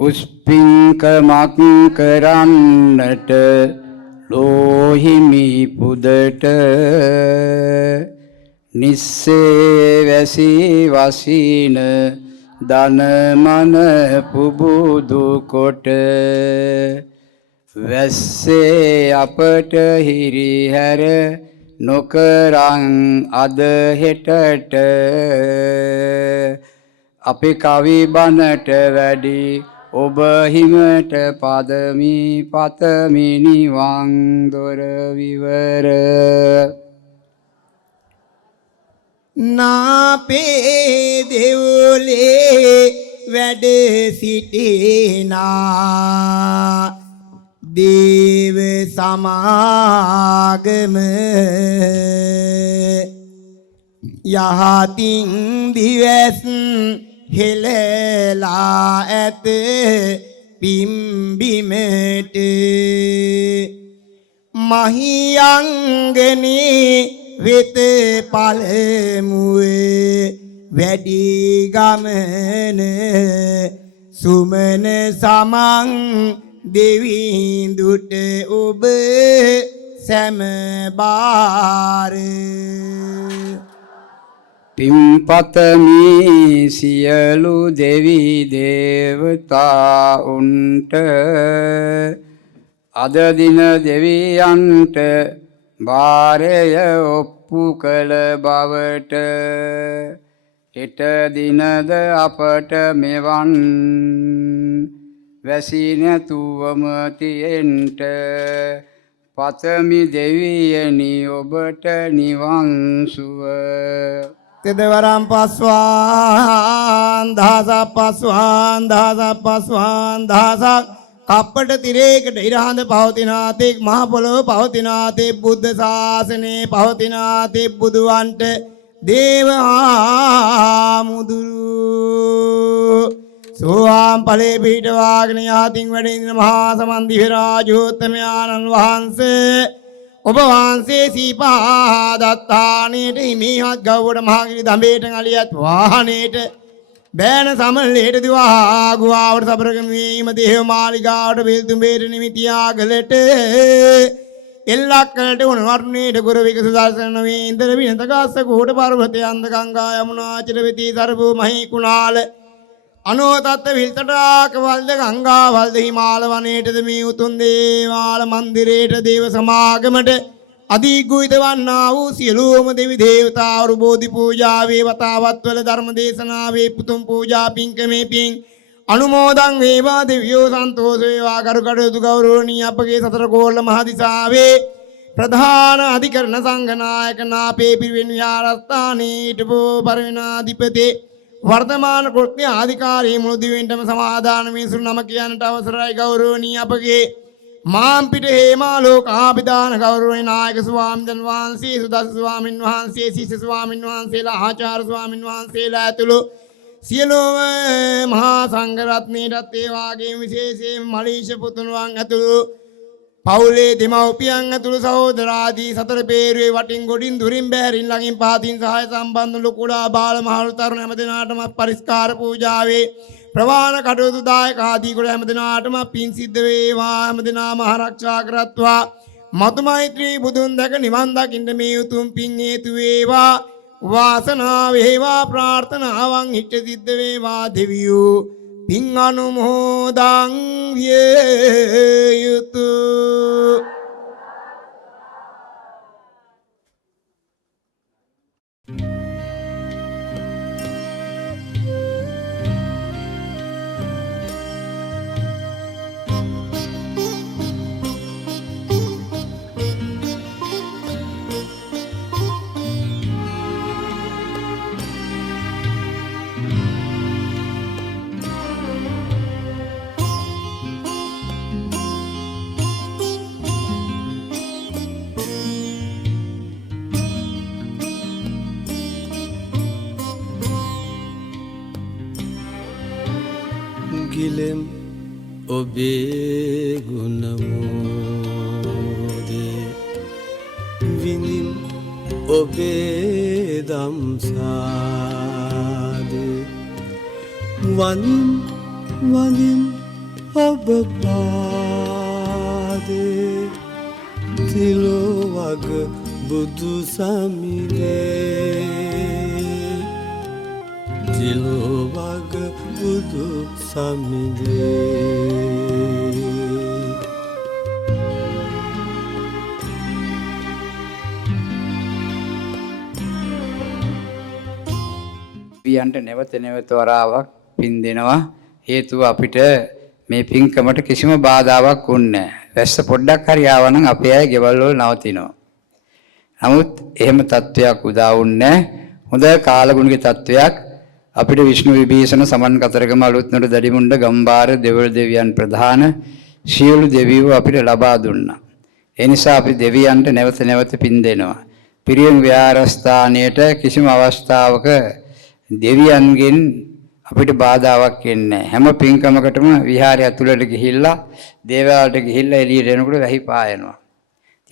උස්පින්කමක් කරන්නට ලෝහිමි පුදට නිස්සේ වැසි වසින ධනමන පුබුදු කොට වැස්සේ අපට හිරිහැර නොකරන් අද හෙටට අපි කවි බණට වැඩි ඔබ හිමට පදමි පතමි නිවන් දොර විවර නාපේ දෙවුලේ වැඩ සිටිනා දේව සමාගම යහතින් දිවස් හෙළලා ඇත පිම්බිමට මහියංගනේ වෙත පළමුවේ වැඩි ගමන සුමන සමන් දෙවිඳුට ඔබ සැමබාර පිම්පතමි සියලු දෙවි දේවතාවුන්ට අද දින දෙවියන්ට බාරය ඔප්පු කළ බවට හෙට දිනද අපට මෙවන් වැසි නැතුවම තියෙන්ට පතමි දෙවියනි ඔබට නිවන් සුව තෙදවරම් පස්වාන් දහසක් පස්වාන් දහසක් පස්වාන් දහසක් කප්පට තිරේකට ඉරහඳ පවතිනාතෙක් මහ පොළොව පවතිනාතෙක් බුද්ධ ශාසනයේ පවතිනාතෙක් බුදුවන්ට දේව ආමුදුරු සෝවාන් ඵලයේ පිහිටවාගෙන යහතින් වැඩ ඉඳින මහා සමන්දි විරාජෝත්තමයාණන් වහන්සේ ඔබ වහන්සේ සීපාදත්තානේට හිමිහත් ගව්වට මහගිරි දඹේට අලියත් වාහනේට බෑන සමලේට දිවා ගුවාවට සබරගම වීම දේව මාලිගාවට බෙල්තුඹේට නිමිතියාගලට එල්ලක්කලට උණ වර්ණේට ගොරවික සුදර්ශන වේ ඉන්දර විනත ගස්ස කුහුට පර්වතය අන්ද ගංගා යමුනා චිරවිති සරබෝ මහී කුණාල අනෝතත් විල්තටාක වල්ද ගංගා වල්ද හිමාල වනයේටද මේ උතුම් දේවාල මන්දිරේට දේව සමාගමට අධිගුහිත වන්නා වූ සියලුම දෙවි දේවතාවරු බෝධි පූජාවේ වතාවත් වල ධර්ම දේශනාවේ පුතුම් පූජා පින්කමේ පින් අනුමෝදන් වේවා දෙවියෝ සන්තෝෂ වේවා කරුකටයුතු ගෞරවණීය අපගේ සතර කෝල්ල මහදිසාවේ ප්‍රධාන අධිකරණ සංඝනායක නාපේ පිරිවෙන් විහාරස්ථානයේ හිටපු පරිවිනාධිපති වර්තමාන කෘත්‍ය අධිකාරී මුළු දිවෙන්ටම සමාදාන මිනිසුන් නම කියන්නට අවසරයි ගෞරවණීය අපගේ මාම්පිට හේමාලෝක ආපිදාන ගෞරවනීය නායක ස්වාමීන් වහන්සේ සුදස්ස ස්වාමීන් වහන්සේ ශිෂ්‍ය ස්වාමීන් වහන්සේලා ආචාර්ය ස්වාමීන් වහන්සේලා ඇතුළු සියලුම මහා සංඝ රත්නයටත් ඒ වාගේම විශේෂයෙන් මලීෂ පුතුණුවන් ඇතුළු පවුලේ දෙමව්පියන් ඇතුළු සහෝදරාදී සතර පේරුවේ වටින් ගොඩින් දුරින් බැහැරින් ළඟින් පහතින් සහාය සම්බන්ධ ලොකුලා බාල මහලු තරුණ හැමදෙනාටම පරිස්කාර පූජාවේ ප්‍රවාණ කටයුතු දායක ආදී කොට හැමදෙනාටම පින් සිද්ධ වේවා හැමදෙනාම ආරක්ෂා කරත්වා මතු මෛත්‍රී බුදුන් දැක නිවන් දකින්න මේ උතුම් පින් හේතු වේවා වාසනාව වේවා ප්‍රාර්ථනාවන් හිත සිද්ධ වේවා දෙවියෝ පින් අනුමෝදන් විය යුතුය ගිලෙම් ඔබේ ගුණමෝදේ විඳින් ඔබේ දම්සාදේ වනින් වනින් ඔබ පාදේ තිලෝ වග බුදු සමිනේ තිලෝ වග බුදු සමිදේ පියන්ට නැවත නැවත වරාවක් පින් දෙනවා හේතුව අපිට මේ පින්කමට කිසිම බාධාවක් වුන්නේ නැහැ. වැස්ස පොඩ්ඩක් හරි ආවනම් අපේ අය ගෙවල් වල නවතිනවා. නමුත් එහෙම තත්වයක් උදා වුන්නේ නැහැ. හොඳ කාලගුණික තත්වයක් අපිට විෂ්ණු විභීෂණ සමන් කතරගම අලුත්නොට දඩිමුණ්ඩ ගම්බාර දෙවල් දෙවියන් ප්‍රධාන සියලු දෙවියෝ අපිට ලබා දුන්නා. ඒ නිසා අපි දෙවියන්ට නැවත නැවත පින් දෙනවා. පිරිවෙන් විහාරස්ථානයට කිසිම අවස්ථාවක දෙවියන්ගෙන් අපිට බාධාවක් එන්නේ නැහැ. හැම පින්කමකටම විහාරය ඇතුළට ගිහිල්ලා දේවාලයට ගිහිල්ලා එළියට එනකොට වැහි පායනවා.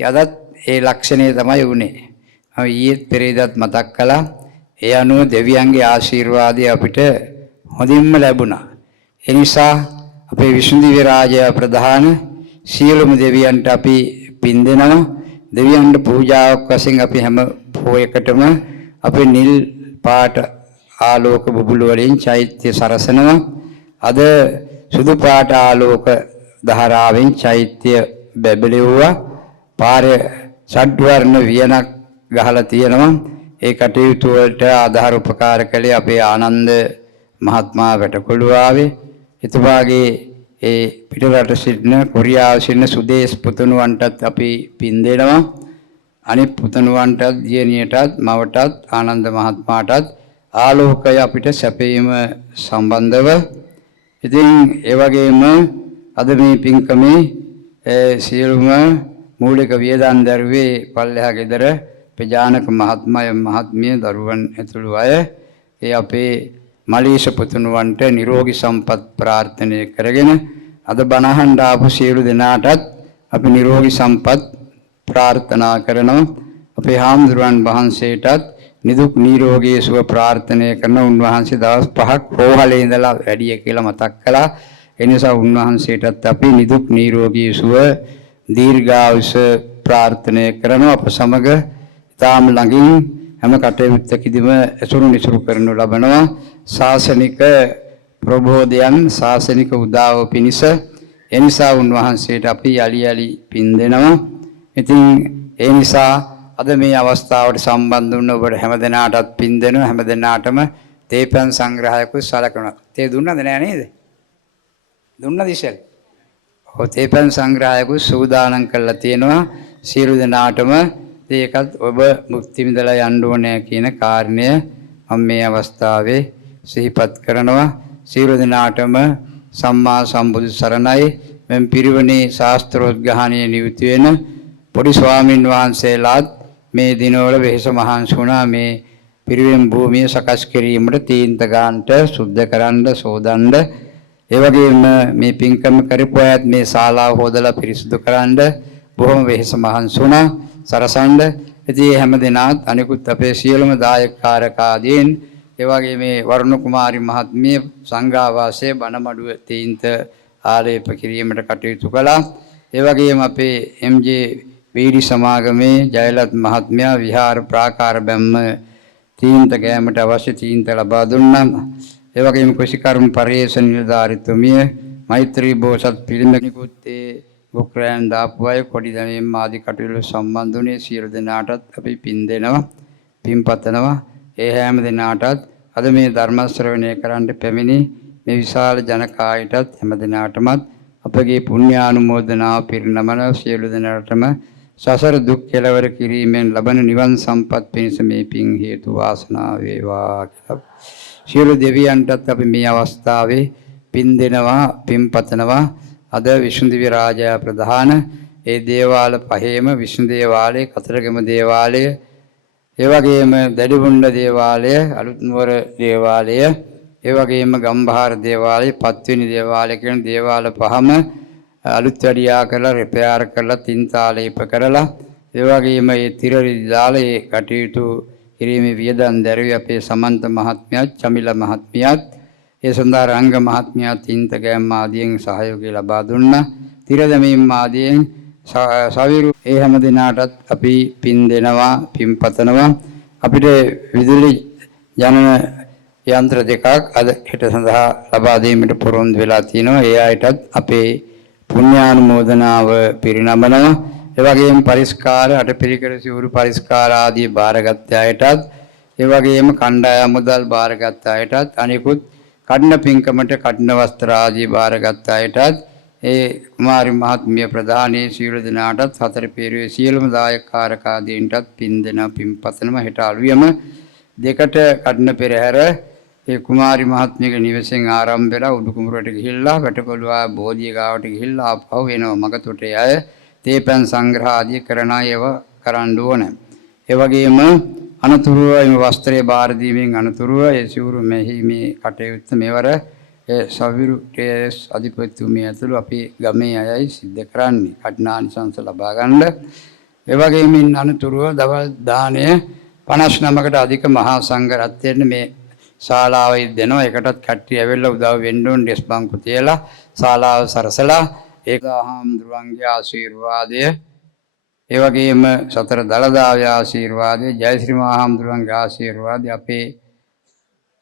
ඉතින් අදත් ඒ ලක්ෂණය තමයි උනේ. මම ඊයේත් පෙරේදත් මතක් කළා. ඒ අනුව දෙවියන්ගේ ආශිර්වාදය අපිට හොඳින්ම ලැබුණා. ඒ නිසා අපේ විෂ්ණු දිව්‍ය රාජය ප්‍රධාන සියලුම දෙවියන්ට අපි පින් දෙනවා. දෙවියන්ට පූජාවක් වශයෙන් අපි හැම පොයකටම අපි නිල් පාට ආලෝක බුබුලු වලින් චෛත්‍ය සරසනවා. අද සුදු පාට ආලෝක ධාරාවෙන් චෛත්‍ය බැබලෙව්වා. පාරේ ෂඩ්වර්ණ වියනක් ගහලා තියෙනවා. ඒ කටයුතු වලට ආධාර උපකාර කළේ අපේ ආනන්ද මහත්මයා වැටකොළුවාවේ. එතුමාගේ ඒ පිටරට සිටින කොරියාවේ සිටින සුදේශ් පුතුණුවන්ටත් අපි පින් දෙනවා. අනිත් පුතණුවන්ටත් දියණියටත් මවටත් ආනන්ද මහත්මයාටත් ආලෝකය අපිට සැපීම සම්බන්ධව ඉතින් ඒ වගේම අද මේ පින්කමේ සියලුම මූලික වියදම් දරුවේ පල්ලෙහා ගෙදර ප්‍රජානක මහත්මිය දරුවන් ඇතුළු අය ඒ අපේ මලීෂ පුතුණුවන්ට නිරෝගී සම්පත් ප්‍රාර්ථනා කරගෙන අද බණහඬ ආපු සියලු දෙනාටත් අපි නිරෝගී සම්පත් ප්‍රාර්ථනා කරනවා අපේ හාමුදුරුවන් වහන්සේටත් නිදුක් නිරෝගී සුව ප්‍රාර්ථනා කරන උන්වහන්සේ දවස් 5ක් රෝහලේ ඉඳලා වැඩිය කියලා මතක් කළා ඒ නිසා උන්වහන්සේටත් අපි නිදුක් නිරෝගී සුව දීර්ඝායුෂ ප්‍රාර්ථනා කරනවා අප සමග තාම ළඟින් හැම කටයුත්තකදීම ඇසුරු නිසුරු කරනු ලබනවා ශාසනික ප්‍රබෝධයන් ශාසනික උදාව පිණිස ඒ නිසා උන්වහන්සේට අපි යලි පින් දෙනවා ඉතින් ඒ නිසා අද මේ අවස්ථාවට සම්බන්ධ වුණ ඔබ හැමදෙනාටත් පින් දෙනවා හැමදෙනාටම තේපන් සංග්‍රහයකුත් සලකනවා තේ දුන්නද නෑ නේද දුන්නද ඉතින් ඔව් තේපන් සංග්‍රහයකුත් සූදානම් කරලා තියෙනවා සියලු දෙනාටම ඒකත් ඔබ මුක්ති විඳලා යන්න ඕනේ කියන කාරණය මම මේ අවස්ථාවේ සිහිපත් කරනවා සියලු දෙනාටම සම්මා සම්බුදු සරණයි මෙම් පිරිවනේ ශාස්ත්‍රෝද්ඝානයේ නියුත් වෙන පොඩි ස්වාමින් වහන්සේලාත් මේ දිනවල වෙහෙස මහන්සි වුණා මේ පිරිවෙන් භූමිය සකස් කිරීමට තීන්ත ගන්නට සුද්ධ කරන්න සෝදන්න ඒ වගේම මේ පින්කම කරපු අයත් මේ ශාලාව හොදලා පිරිසුදු කරන්න බොහොම වෙහෙස මහන්සි වුණා සරසන්න ඉතින් හැම දිනත් අනිකුත් අපේ සියලුම දායකකාරකාදීන් ඒ වගේ මේ වරුණ කුමාරි මහත්මිය සංඝාවාසයේ බණමඩුව තීන්ත ආලේප කිරීමට කටයුතු කළා ඒ වගේම අපේ එම්.ජේ. වීඩි සමාගමේ ජයලත් මහත්මයා විහාර ප්‍රාකාර බැම්ම තීන්ත ගෑමට අවශ්‍ය තීන්ත ලබා දුන්නා ඒ වගේම කුසිකර්ම පරිේෂණ නිලධාරීතුමිය මෛත්‍රී බෝසත් පිළිමනිකුත් ඒ උක්‍රෑන් දාපු අය කොඩි දැමීම් ආදී කටයුතු සම්බන්ධ වුණේ සියලු දෙනාටත් අපි පින් දෙනවා පින් පතනවා ඒ හැම දෙනාටත් අද මේ ධර්ම ශ්‍රවණය කරන්න පැමිණි මේ විශාල ජනකායටත් හැම දෙනාටමත් අපගේ පුණ්‍යානුමෝදනාව පිරිනමන සියලු දෙනාටම සසර දුක් කෙලවර කිරීමෙන් ලබන නිවන් සම්පත් පිණිස මේ පින් හේතු වාසනා වේවා කියලා සියලු දෙවියන්ටත් අපි මේ අවස්ථාවේ පින් දෙනවා පින් පතනවා අද විසුන්දිවි රාජයා ප්‍රධාන ඒ දේවාල පහේම විසුන්දි දේවාලය කතරගම දේවාලය ඒ වගේම දැඩිවුණ්ඩ දේවාලය අලුත්නුවර දේවාලය ඒ වගේම ගම්බහාර දේවාලය පත්වෙනි දේවාලය කියන දේවාල පහම අලුත් වැඩියා කරලා රිපෙයාර් කරලා තින්තාලේප කරලා ඒ වගේම ඒ තිරරි දාලා ඒ කටයුතු කිරීමේ වියදම් දැරුවේ අපේ සමන්ත මහත්මයාත් චමිල මහත්මියත් ඒ සඳහා රංග මහත්මයා තින්ත ගෑම් ආදියෙන් සහයෝගය ලබා දුන්නා තිරදමීම් ආදියෙන් සවිරු ඒ හැම දිනාටත් අපි පින් දෙනවා පින් පතනවා අපිට විදුලි ජනන යන්ත්‍ර දෙකක් අද හෙට සඳහා ලබා දීමට පොරොන්දු වෙලා තිනවා ඒ අයටත් අපේ පුණ්‍යානුමෝදනාව පිරිනමනවා ඒ වගේම පරිස්කාර අටපිරිකර සිවුරු පරිස්කාර ආදී බාරගත් අයටත් ඒ වගේම කණ්ඩායම් මුදල් බාරගත් අයටත් අනිකුත් කඩන පින්කමට කඩන වස්ත්‍ර ආදී බාරගත් අයටත් ඒ කුමාරි මහත්මිය ප්‍රධානී සියලු දෙනාටත් හතර පෙරුවේ සියලුම දායකකාරකාදීන්ටත් පින් දෙන පින් පතනම හෙට අලුයම දෙකට කඩන පෙරහැර ඒ කුමාරි මහත්මියගේ නිවසෙන් ආරම්භ වෙලා උඩුකුඹුරට ගිහිල්ලා වැටකොළුවා බෝධිය ගාවට ගිහිල්ලා ආපහු එනවා මගතොටේ අය තේපන් සංග්‍රහ ආදී කරන අයව කරන්න ඕන. ඒ වගේම අනතුරුව මේ වස්ත්‍රය බාර දීමෙන් අනතුරුව ඒ සිවුරු මෙහි මේ කටයුත්ත මෙවර ඒ සවිරු ටේස් අධිපතිතුමිය ඇතුළු අපි ගමේ අයයි සිද්ධ කරන්නේ කඩනානිසංස ලබා ගන්න. ඒ වගේම අනතුරුව දවල් දාණය 59කට අධික මහා සංඝ රත්නයේ මේ ශාලාවයි දෙනවා. ඒකටත් කට්ටිය ඇවිල්ලා උදව් වෙන්න ඕන ඩෙස් බංකු තියලා ශාලාව සරසලා ඒකාහාම්දුරන්ගේ ආශිර්වාදය ඒ වගේම සතර දළදාවේ ආශිර්වාදය ජයශ්‍රී මහාම්දුරන්ගේ ආශිර්වාදය අපේ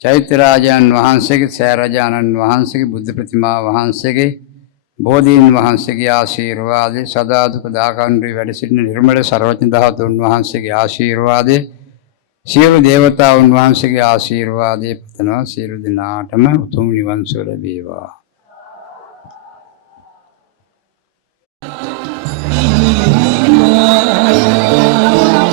චෛත්‍යරාජයන් වහන්සේගේ සෑරජානන් වහන්සේගේ බුද්ධ ප්‍රතිමා වහන්සේගේ බෝධීන් වහන්සේගේ ආශිර්වාදය සදා දුක දාකන්ඩි වැඩ සිටින නිර්මල සර්වඥ ධාතුන් වහන්සේගේ ආශිර්වාදය සියලු දේවතාවුන් වහන්සේගේ ආශිර්වාදය පතනවා සියලු දෙනාටම උතුම් නිවන් සුව ලැබේවා. Oh